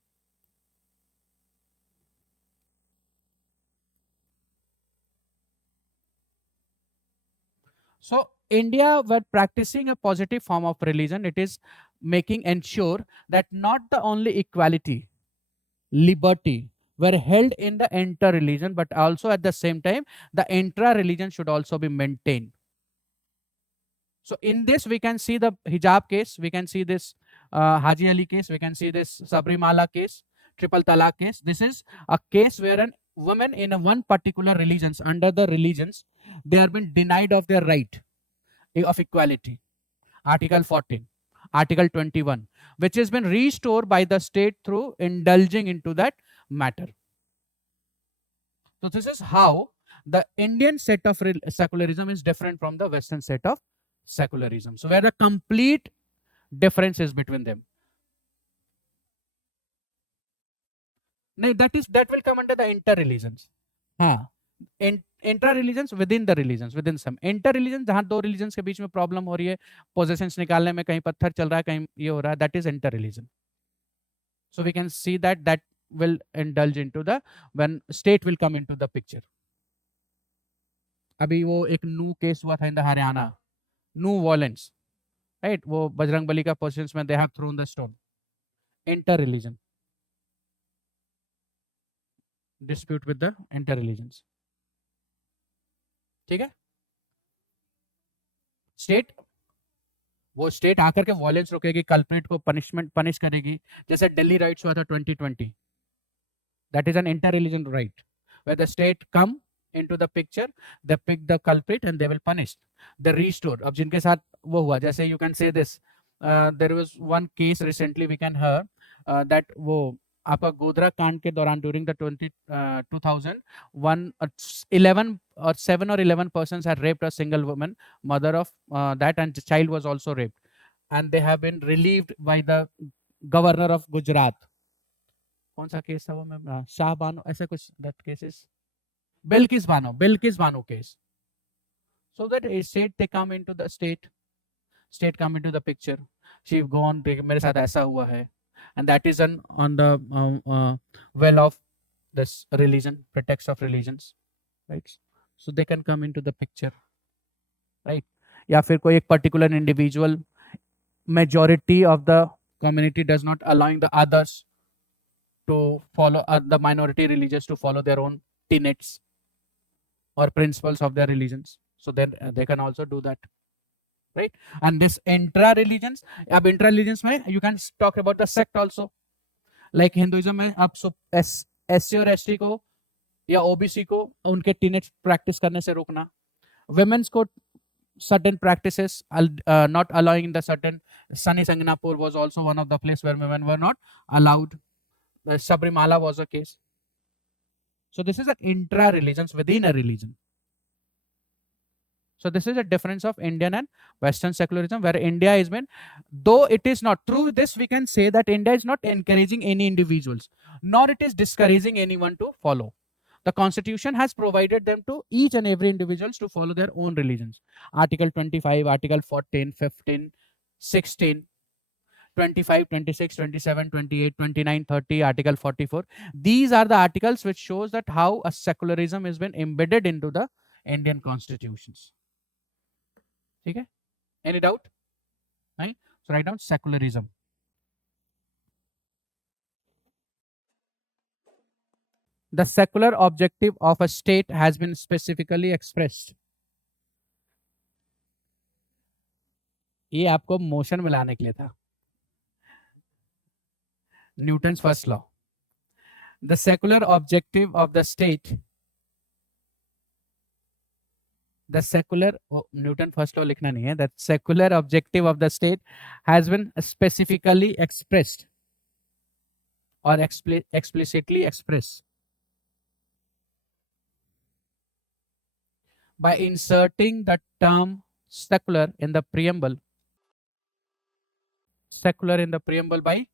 so India, were practicing a positive form of religion, it is making ensure that not the only equality, liberty were held in the inter-religion, but also at the same time, the intra-religion should also be maintained. So in this, we can see the hijab case, we can see this Haji Ali case, we can see this Sabrimala case, triple talaq case. This is a case where an women in a one particular religions, under the religions, they have been denied of their right of equality. Article 14, Article 21, which has been restored by the state through indulging into that matter. So this is how the Indian set of secularism is different from the Western set of secularism. So where the complete difference is between them. Now that will come under the inter-religions. Intra religions within the religions, within some inter religion, जहां दो religions के बीच में problem हो रही है, possessions निकालने में कहीं पत्थर चल रहा है, कहीं ये हो रहा है, that is inter religion. So we can see that will indulge into the when state will come into the picture. अभी वो एक नू केस हुआ था इन द हरियाणा, नू वायलेंस, राइट? वो बजरंगबली का पोजीशंस में they have thrown the stone. Inter religion dispute with the inter religions. ठीक है? स्टेट, वो स्टेट आकर के वायलेंस रोकेगी, कल्प्रिट को पनिश करेगी, जैसे दिल्ली राइट्स हुआ था 2020. That is an inter religion riot where the state come into the picture, they pick the culprit and they will punish, they restore. अब जिनके साथ वो हुआ, जैसे you can say this there was one case recently we can hear that वो आपका गोधरा कांड के दौरान during the 2001 11 or 7 or 11 persons had raped a single woman, mother of that, and the child was also raped, and they have been relieved by the governor of Gujarat. कौन सा case था वो? मैं शाह बानो ऐसा कुछ, that case is Bilkis Bano case. So that state they come into the state come into the picture. She gone, मेरे साथ ऐसा हुआ है, and that is on the well of this religion, pretext of religions, right? So they can come into the picture, right? या फिर कोई एक particular individual, majority of the community does not allowing the others to follow the minority religious to follow their own tenets or principles of their religions. So then they can also do that, right? And this intra-religions, अब intra-religions में you can talk about the sect also. Like Hinduism में आप SC और ST को या OBC को उनके tenets practice करने से रोकना. Women's को certain practices not allowing in the certain. Sunny Sanganapur was also one of the place where women were not allowed. The Sabrimala was a case. So this is like intra-religions within a religion. So this is a difference of Indian and Western secularism, where India is been, though it is not, through this we can say that India is not encouraging any individuals, nor it is discouraging anyone to follow. The constitution has provided them to each and every individuals to follow their own religions. Article 25, Article 14, 15, 16, 25, 26, 27, 28, 29, 30, Article 44. These are the articles which shows that how a secularism has been embedded into the Indian constitutions. Okay? Any doubt? Right? So write down secularism. The secular objective of a state has been specifically expressed. ये आपको motion में लाने के लिए था. Newton's first law. The secular objective of the state. The secular Newton first law लिखना नहीं है. That secular objective of the state has been specifically expressed or explicitly expressed by inserting the term secular in the preamble. Secular in the preamble by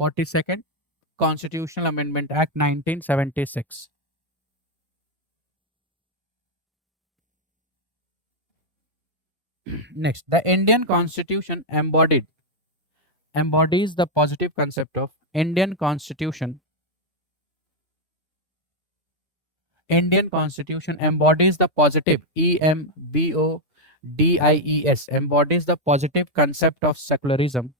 42nd Constitutional Amendment Act 1976. Next, the Indian Constitution embodies the positive concept of Indian Constitution. Indian Constitution embodies the positive EMBODIES embodies the positive concept of secularism.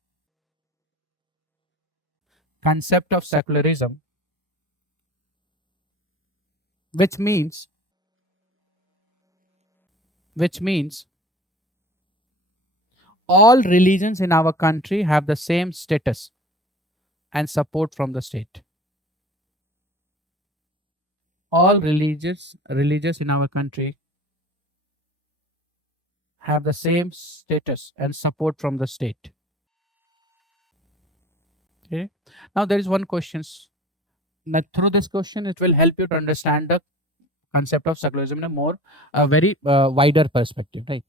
Concept of secularism, which means all religions in our country have the same status and support from the state. All religious in our country have the same status and support from the state. Okay. Now there is one question. Now through this question, it will help you to understand the concept of secularism in a more very wider perspective, right?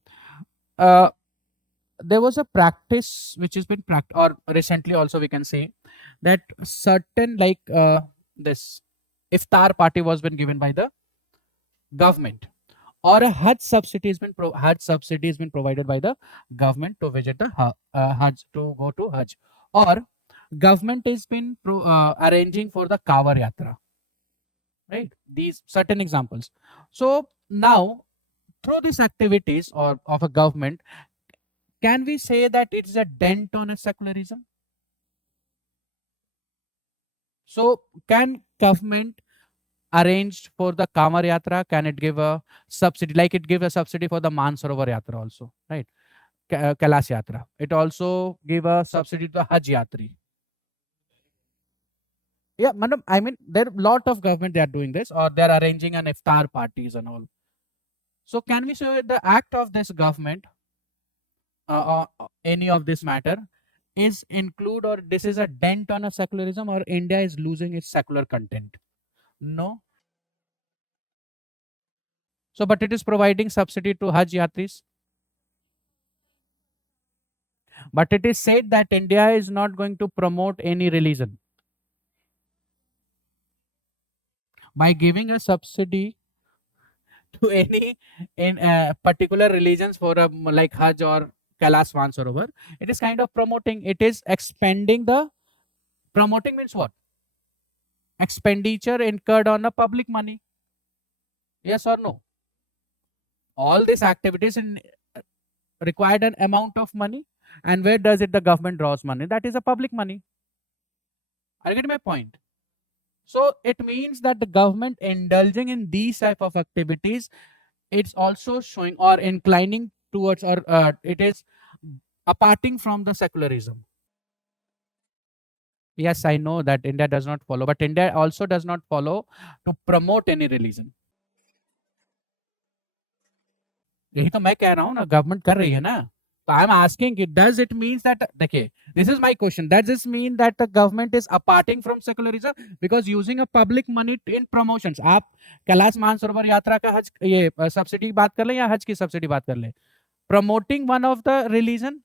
There was a practice which has been practiced, or recently also we can say that certain like this iftar party was been given by the government, or a Hajj subsidy has been provided by the government to visit the Hajj, to go to Hajj, or government has been arranging for the Kavar Yatra, right? These certain examples. So now through these activities or of a government, can we say that it is a dent on a secularism? So can government arranged for the Kamar Yatra, can it give a subsidy, like it give a subsidy for the Mansarovar Yatra also, right? Kailash Yatra. It also give a subsidy to the Hajj Yatri. Yeah, madam, I mean, there are a lot of government they are doing this, or they are arranging an iftar parties and all. So can we say the act of this government any of this matter is include, or this is a dent on a secularism, or India is losing its secular content? No. So, but it is providing subsidy to Hajj Yatris. But it is said that India is not going to promote any religion. By giving a subsidy to any in particular religions for a, like Hajj or Kailash Mansarovar, it is kind of promoting, it is expanding the, promoting means what? Expenditure incurred on the public money. Yes or no? All these activities required an amount of money, and where does it the government draws money? That is a public money. Are you getting my point? So it means that the government indulging in these type of activities, it's also showing or inclining towards, or it is aparting from the secularism. Yes, I know that India does not follow, but India also does not follow to promote any religion. यही तो मैं कह रहा हूँ ना, government कर रही है ना. So I'm asking, does it means that, देखिए, this is my question, does this mean that the government is aparting from secularism because using a public money in promotions? आप कैलाश मानसरोवर यात्रा का हज ये सब्सिडी बात कर लें या हज की सब्सिडी बात कर लें, promoting one of the religion,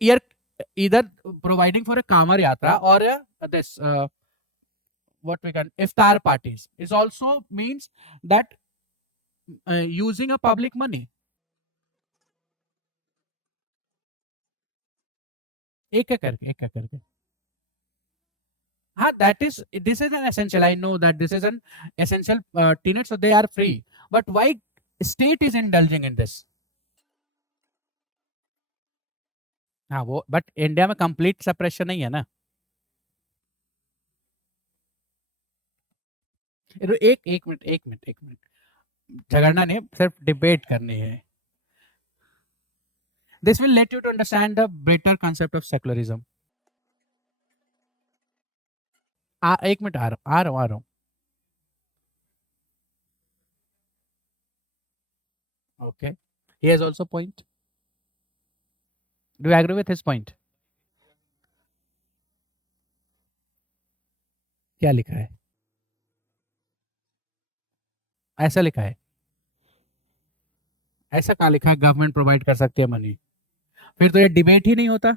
either providing for a Kamar Yatra or this what we can iftar parties is also means that using a public money. एक करके हाँ, that is, this is an essential. I know that this is an essential tenet, so they are free. But why state is indulging in this? हाँ वो, but India में complete suppression नहीं है ना. एक मिनट झगड़ना नहीं, सिर्फ डिबेट करनी है. This will let you to understand the better concept of secularism. एक मिनट आ रहा हूँ. Okay, he has also point. Do you agree with his point? क्या लिखा है? ऐसा लिखा है. ऐसा कहाँ लिखा है गवर्नमेंट प्रोवाइड कर सकती है मनी? फिर तो ये डिबेट ही नहीं होता.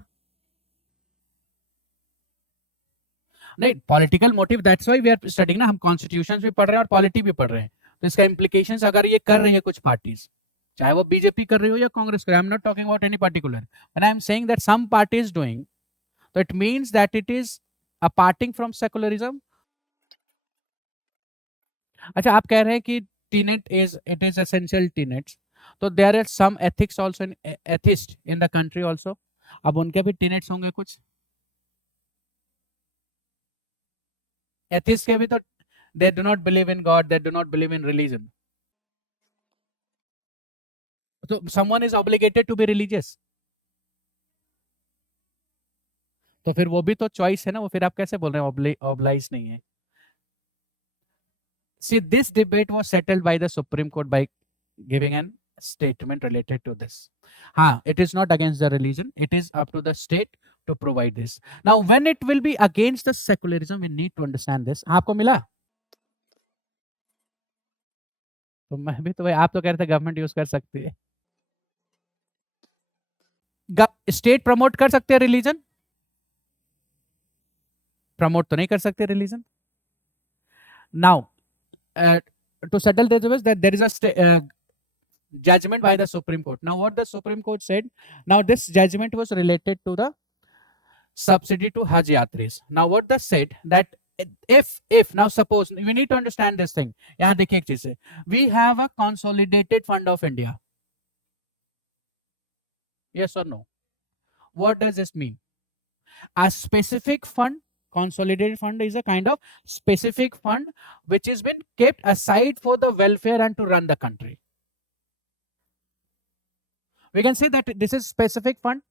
नहीं, political motive, that's why we are studying ना. हम कॉन्स्टिट्यूशंस भी पढ़ रहे हैं और पॉलिटी भी पढ़ रहे हैं. तो इसका इम्प्लीकेशंस अगर ये कर रही है कुछ पार्टीज, चाहे वो बीजेपी कर रही हो या कांग्रेस कर रही हो, I am not talking about any particular, when I am saying that some party is doing, तो it means that it is aparting from secularism. अच्छा, आप कह रहे हैं कि tenet is, it is essential tenets, तो there are some ethics also in atheist in the country also. अब उनके भी टीनेट्स होंगे कुछ. एथिस्ट के भी तो, they do not believe in God, they do not believe in religion. So someone is obligated to be religious. तो फिर वो भी तो चॉइस है ना, वो फिर आप कैसे बोल रहे हैं obliged नहीं है? See, this debate was settled by the Supreme Court by giving an statement related to this. हाँ, it is not against the religion, it is up to the state to provide this. Now, when it will be against the secularism, we need to understand this. आपको मिला? तो मैं भी तो, आप तो कह रहे थे गवर्नमेंट यूज कर सकती है. स्टेट प्रमोट कर सकते हैं रिलीजन? प्रमोट तो नहीं कर सकते religion. Now to settle this, that there is a judgment by the Supreme Court. Now what the Supreme Court said, now this judgment was related to the subsidy to Hajj Yatris. Now what they said, that if now suppose, we need to understand this thing. यहाँ देखिए एक चीज है, we have a consolidated fund of India. Yes or no? What does this mean? A specific fund, consolidated fund, is a kind of specific fund which has been kept aside for the welfare and to run the country. We can say that this is specific fund,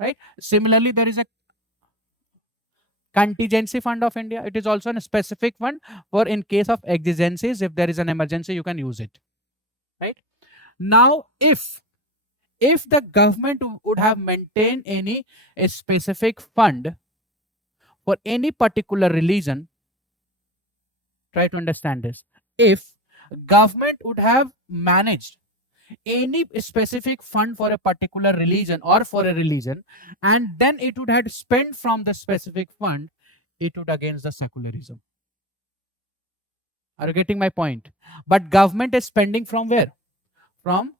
right? Similarly, there is a contingency fund of India. It is also a specific fund for in case of exigencies, if there is an emergency, you can use it, right? Now, if if the government would have maintained any specific fund for any particular religion, try to understand this. If government would have managed any specific fund for a particular religion or for a religion, and then it would have spent from the specific fund, it would against the secularism. Are you getting my point? But government is spending from where? From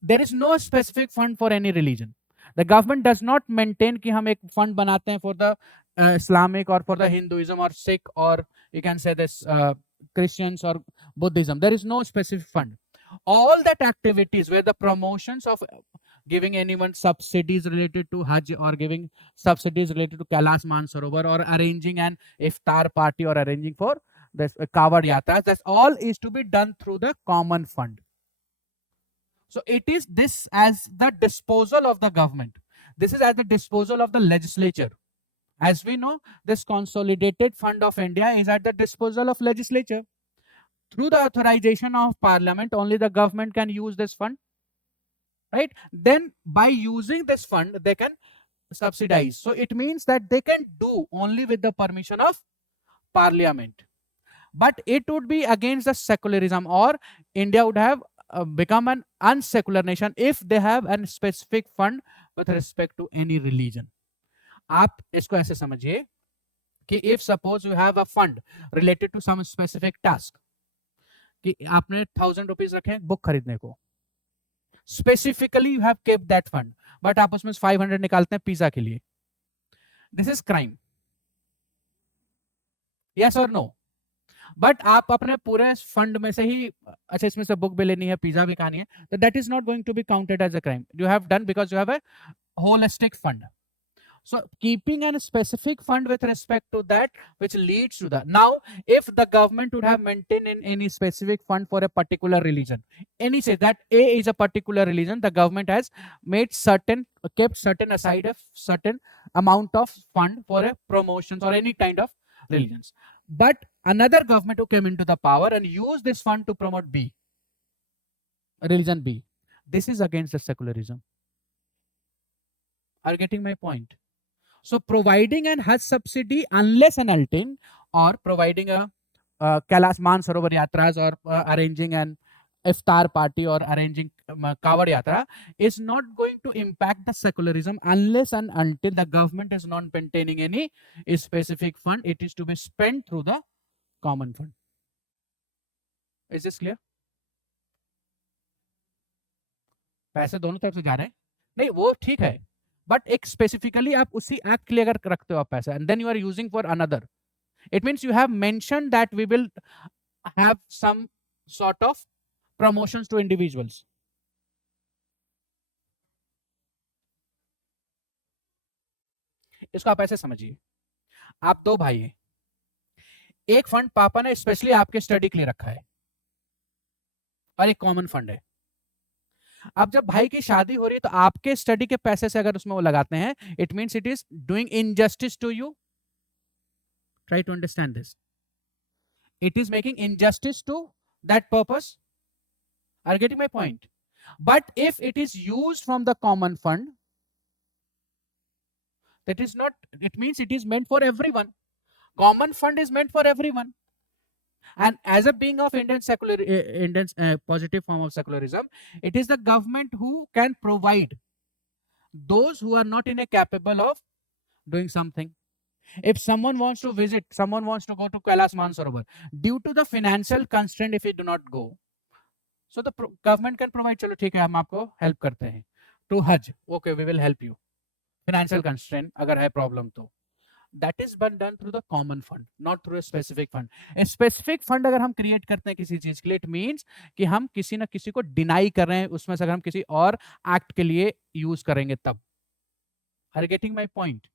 there is no specific fund for any religion. The government does not maintain कि हम एक fund बनाते हैं for the Islamic or for the Hinduism or Sikh or you can say this Christians or Buddhism. There is no specific fund. All that activities where the promotions of giving anyone subsidies related to Hajj or giving subsidies related to Kailash Mansarovar or arranging an iftar party or arranging for this Kawad Yatras, that's all is to be done through the common fund. So it is this as the disposal of the government. This is at the disposal of the legislature. As we know, this consolidated fund of India is at the disposal of legislature. Through the authorization of parliament, only the government can use this fund, right? Then by using this fund, they can subsidize. So it means that they can do only with the permission of parliament. But it would be against the secularism, or India would have become an unsecular nation if they have a specific fund with respect to any religion. आप इसको ऐसे समझिए कि if suppose you have a fund related to some specific task, कि आपने 1000 rupees रखे book खरीदने को, specifically you have kept that fund, but आप उसमें 500 निकालते हैं पिज्जा के लिए, this is crime. Yes or no? But आप अपने पूरे फंड में से ही अच्छा इसमें से बुक भी लेनी है पिज्जा भी खानी है, तो that is not going to be counted as a crime. You have done because you have a holistic fund. So keeping a specific fund with respect to that which leads to that. Now, if the government would have maintained in any specific fund for a particular religion, any say that A is a particular religion, the government has made kept certain aside a certain amount of fund for a promotions or any kind of religions. But another government who came into the power and used this fund to promote B, religion B, this is against the secularism. Are you getting my point? So providing an Hajj subsidy unless and until, or providing a Kailash Mansarovar Yatras or arranging an iftar party or arranging Kawad Yatra is not going to impact the secularism unless and until the government is not maintaining any specific fund. It is to be spent through the common fund. Is this clear? पैसे दोनों तरफ से जा रहे हैं, नहीं वो ठीक है, बट एक स्पेसिफिकली आप उसी एक्ट के लिए अगर रखते हो आप पैसा and then you are using for another, it means you have mentioned that we will have some sort of promotions to individuals. इसको आप ऐसे समझिए, आप दो भाई हैं, एक फंड पापा ने स्पेशली आपके स्टडी के लिए रखा है और एक कॉमन फंड है. अब जब भाई की शादी हो रही है तो आपके स्टडी के पैसे से अगर उसमें वो लगाते हैं, it means it is doing injustice to you. Try to understand this. It is making injustice to that purpose. Are you getting my point? But if it is used from the common fund, that is not, it means it is meant for everyone. Common fund is meant for everyone. And as a being of Indian positive form of secularism, it is the government who can provide those who are not in a capable of doing something. If someone wants to visit, someone wants to go to Kailash Mansarovar, due to the financial constraint, if he do not go, so the government can provide, चलो ठीक है हम आपको help करते हैं, to Hajj, okay we will help you. Financial constraint अगर है problem तो, that is been done through the common fund, not through a specific fund. A specific fund अगर हम create करते हैं किसी चीज के लिए, it means कि हम किसी ना किसी को deny कर रहे हैं, उसमें से अगर हम किसी और act के लिए use करेंगे तब. Are you getting my point?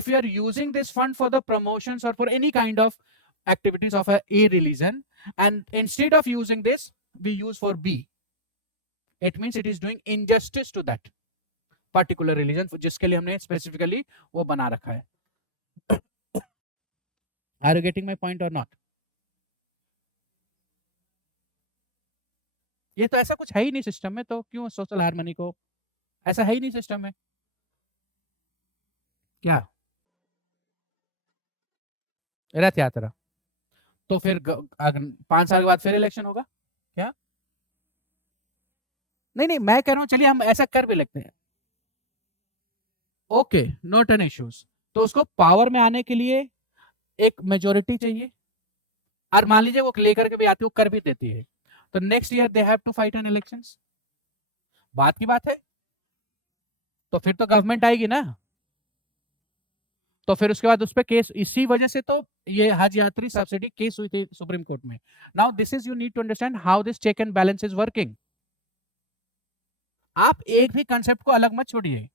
If you are using this fund for the promotions or for any kind of activities of a religion, and instead of using this we use for B, it means it is doing injustice to that particular religion जिसके लिए हमने specifically वो बना रखा है. Are you getting my point or not? ये तो ऐसा कुछ है ही नहीं सिस्टम में, तो क्यों सोशल हार्मनी को, ऐसा है ही नहीं सिस्टम में क्या, रथ यात्रा। तो फिर अगर 5 साल के बाद फिर इलेक्शन होगा क्या? नहीं नहीं, मैं कह रहा हूं चलिए हम ऐसा कर भी लेते हैं, ओके नॉट एन इश्यूज। तो उसको पावर में आने के लिए एक मेजोरिटी चाहिए, और मान लीजिए वो लेकर के भी आती है, वो कर भी देती है, तो next year they have to fight an elections, बात की बात है। तो फिर तो गवर्नमेंट आएगी ना, तो फिर उसके बाद उस पर केस, इसी वजह से तो ये हज यात्री सब्सिडी केस हुई थी सुप्रीम कोर्ट में। Now this is, you need to understand how this check and balance is working. आप एक भी कंसेप्ट को अलग मत छोड़िए,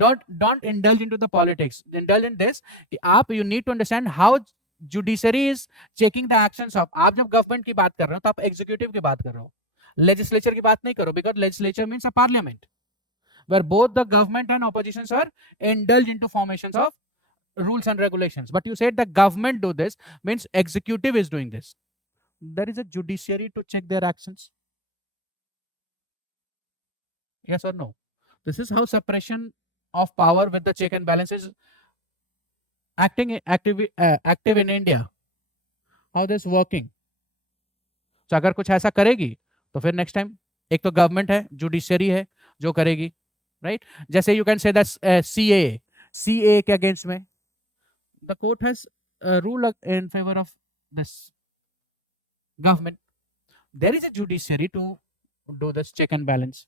don't indulge into the politics, indulge in this कि आप, you need to understand how judiciary is checking the actions of, आप जब गवर्नमेंट की बात कर रहे हो तो आप एग्जीक्यूटिव की बात कर रहे हो, लेजिस्लेचर की बात नहीं करो, because legislature means a parliament where both the government and oppositions are indulged into formations of rules and regulations. But you said the government do this, means executive is doing this. There is a judiciary to check their actions. Yes or no? This is how separation of power with the check and balance is active in India. How this working? तो अगर कुछ ऐसा करेगी तो फिर next time, एक तो government है, जुडिशरी है जो करेगी, राइट? जैसे you can say that CA के अगेंस्ट में the court has rule in favour of this government, there is a judiciary to do this check and balance.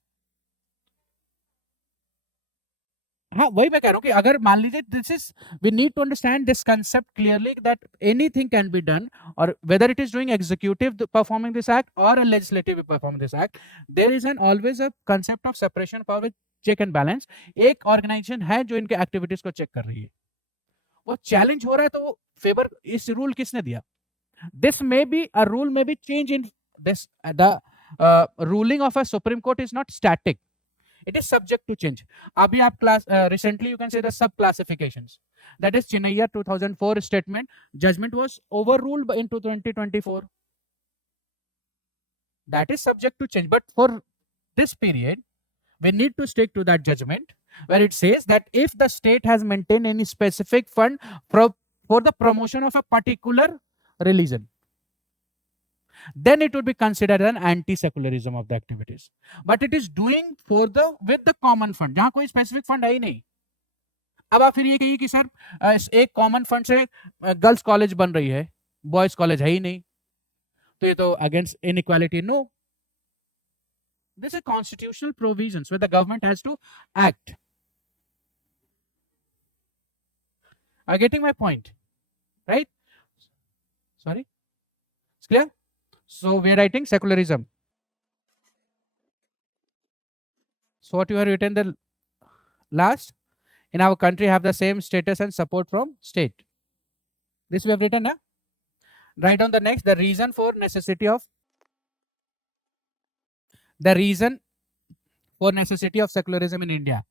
हाँ, वही मैं कह रहा हूँ कि अगर मान लीजिए, this is, we need to understand this concept clearly that anything can be done, और whether it is doing executive performing this act और a legislative performing this act, there is an always a concept of separation power with check and balance. एक organisation है जो इनके activities को check कर रही है, वो चैलेंज हो रहा है, तो वो फेवर, इस रूल किसने दिया? This may be a rule may be change in this, the ruling of a supreme court is not static, it is subject to change. Abhi aap class recently you can say the sub classifications, that is Chennai 2004 statement judgment was overruled in 2024, that is subject to change, but for this period we need to stick to that judgment where it says that if the state has maintained any specific fund for the promotion of a particular religion, then it would be considered an anti-secularism of the activities. But it is doing for the with the common fund, जहां कोई specific fund है ही नहीं। अब आप फिर ये कहिए कि सर एक कॉमन फंड से गर्ल्स कॉलेज बन रही है, बॉयज कॉलेज है ही नहीं, तो ये तो against inequality. No, this is constitutional provisions where the government has to act. Are getting my point, right? Sorry, it's clear? So we are writing secularism. So what you have written the last, in our country have the same status and support from state. This we have written, huh? Write down the next, the reason for necessity of secularism in India.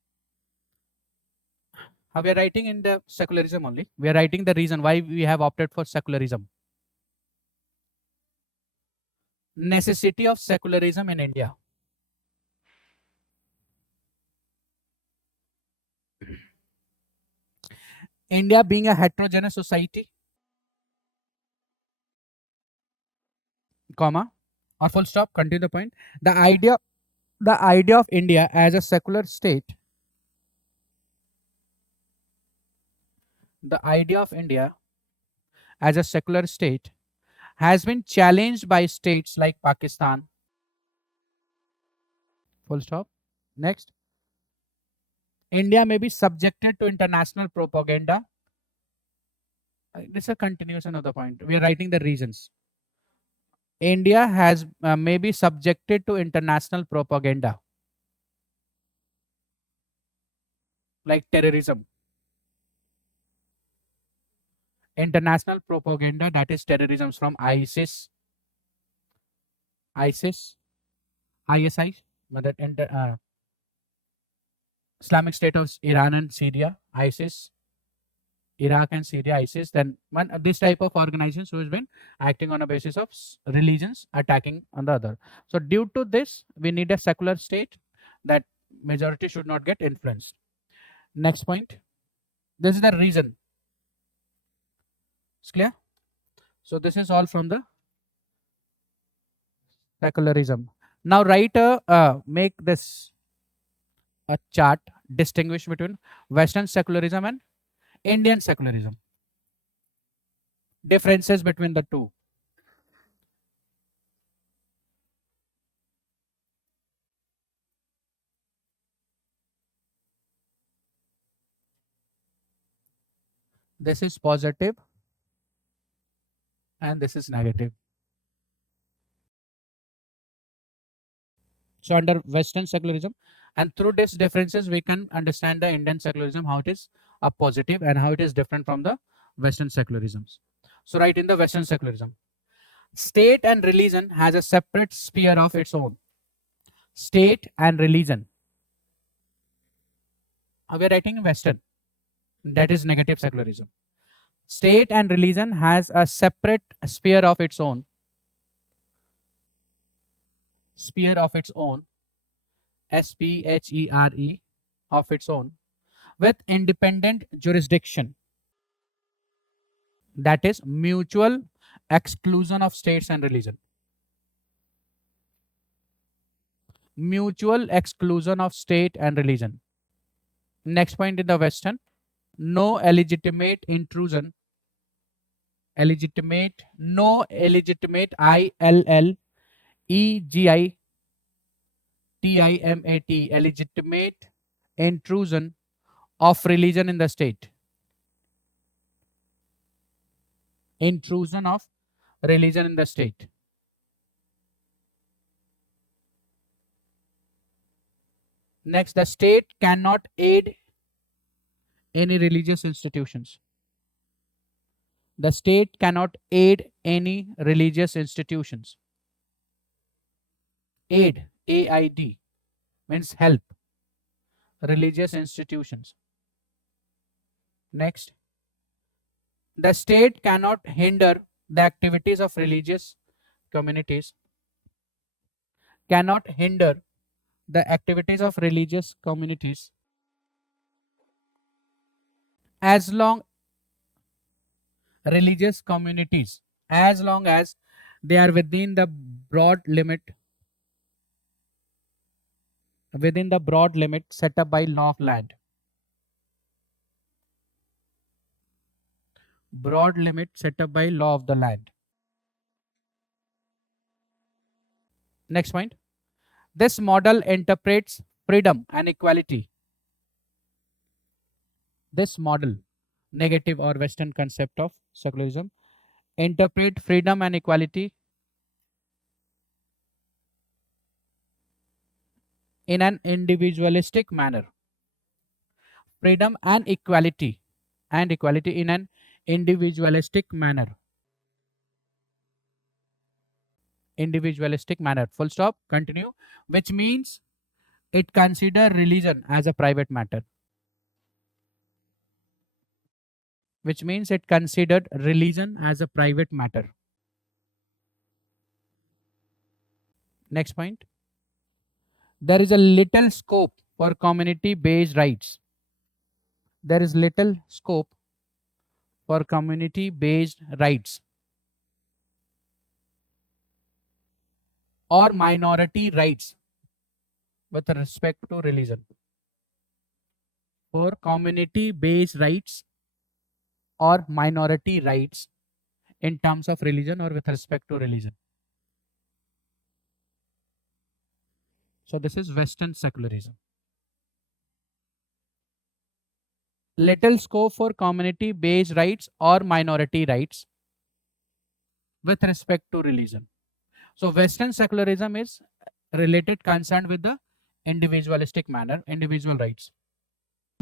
How we are writing in the secularism only. We are writing the reason why we have opted for secularism. Necessity of secularism in India. India being a heterogeneous society, comma or full stop, continue the point. The idea of India as a secular state, the idea of India as a secular state has been challenged by states like Pakistan, full stop. Next, India may be subjected to international propaganda. This is a continuation of the point. We are writing the reasons. India has may be subjected to international propaganda like terrorism. International propaganda, that is terrorism from ISIS, ISI, Islamic State of Iran and Syria, ISIS, Iraq and Syria, ISIS, then this type of organizations who has been acting on a basis of religions attacking on the other. So due to this, we need a secular state that majority should not get influenced. Next point. This is the reason. It's clear? So this is all from the secularism. Now write make this a chart, distinguish between Western secularism and Indian secularism. Differences between the two. This is positive and this is negative. So under Western secularism, and through these differences, we can understand the Indian secularism, how it is a positive and how it is different from the Western secularisms. So right in the Western secularism, state and religion has a separate sphere of its own. State and religion. We are writing in Western. That is negative secularism. State and religion has a separate sphere of its own. Sphere of its own. SPHERE of its own, with independent jurisdiction. That is mutual exclusion of states and religion. Mutual exclusion of state and religion. Next point in the Western, no illegitimate intrusion. No illegitimate ILLEGITIMAT, illegitimate intrusion of religion in the state. Intrusion of religion in the state. Next, the state cannot aid any religious institutions. The state cannot aid any religious institutions. Aid, AID, means help religious institutions. Next, the state cannot hinder the activities of religious communities. Cannot hinder the activities of religious communities as long religious communities, as long as they are within the broad limit set up by law of land. Broad limit set up by law of the land. Next point. This model interprets freedom and equality. This model, negative or Western concept of secularism, interpret freedom and equality in an individualistic manner. Freedom and equality in an individualistic manner. Individualistic manner. Full stop. Continue. Which means it consider religion as a private matter. Which means it considered religion as a private matter. Next point. There is a little scope for community-based rights. There is little scope for community-based rights or minority rights with respect to religion. For community-based rights or minority rights in terms of religion or with respect to religion. So this is Western secularism. Little scope for community-based rights or minority rights with respect to religion. So Western secularism is related, concerned with the individualistic manner, individual rights.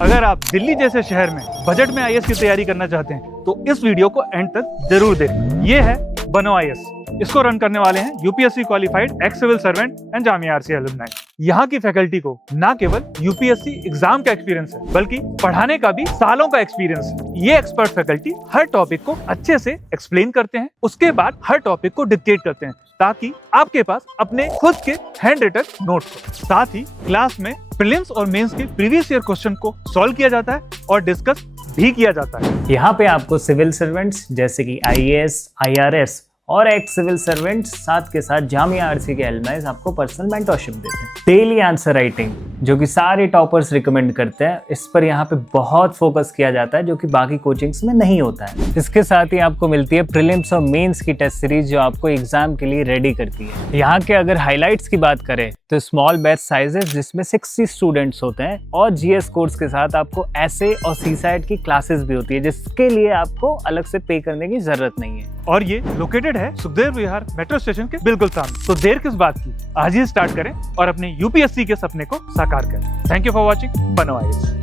अगर आप दिल्ली जैसे शहर में budget में IAS की तैयारी करना चाहते हैं तो इस वीडियो को एंड तक जरूर देखें। ये है बनो आईएएस। इसको रन करने वाले हैं UPSC qualified ex civil servant and Jamia RCA alumni. यहाँ की फैकल्टी को ना केवल यूपीएससी एग्जाम का एक्सपीरियंस है बल्कि पढ़ाने का भी सालों का एक्सपीरियंस है। ये एक्सपर्ट फैकल्टी हर टॉपिक को अच्छे से एक्सप्लेन करते हैं, उसके बाद हर टॉपिक को डिक्टेट करते हैं ताकि आपके पास अपने खुद के हैंड रिटन नोट्स हो। साथ ही क्लास में प्रीलिम्स और मेंस के प्रीवियस ईयर क्वेश्चन को सॉल्व किया जाता है और डिस्कस भी किया जाता है। यहाँ पे आपको सिविल सर्वेंट्स जैसे कि आईएएस, आईआरएस और एक्स सिविल सर्वेंट्स साथ के साथ जामिया आरसीए के एलुमनाई आपको पर्सनल मेंटरशिप देते हैं। डेली आंसर राइटिंग जो कि सारे टॉपर्स रिकमेंड करते हैं, इस पर यहाँ पे बहुत फोकस किया जाता है जो कि बाकी कोचिंग्स में नहीं होता है। इसके साथ ही आपको मिलती है प्रीलिम्स और मेंस की टेस्ट सीरीज जो आपको एग्जाम के लिए रेडी करती है। यहाँ के अगर हाईलाइट्स की बात करें तो स्मॉल बैच साइजेस जिसमें 60 स्टूडेंट्स होते हैं और जीएस कोर्स के साथ आपको एसे और सीसैट की क्लासेस भी होती है जिसके लिए आपको अलग से पे करने की जरूरत नहीं है। और ये लोकेटेड है सुखदेव विहार मेट्रो स्टेशन के बिल्कुल सामने। तो देर किस बात की, आज ही स्टार्ट करें और अपने यूपीएससी के सपने को साकार करें। थैंक यू फॉर वॉचिंग बनो आईएएस।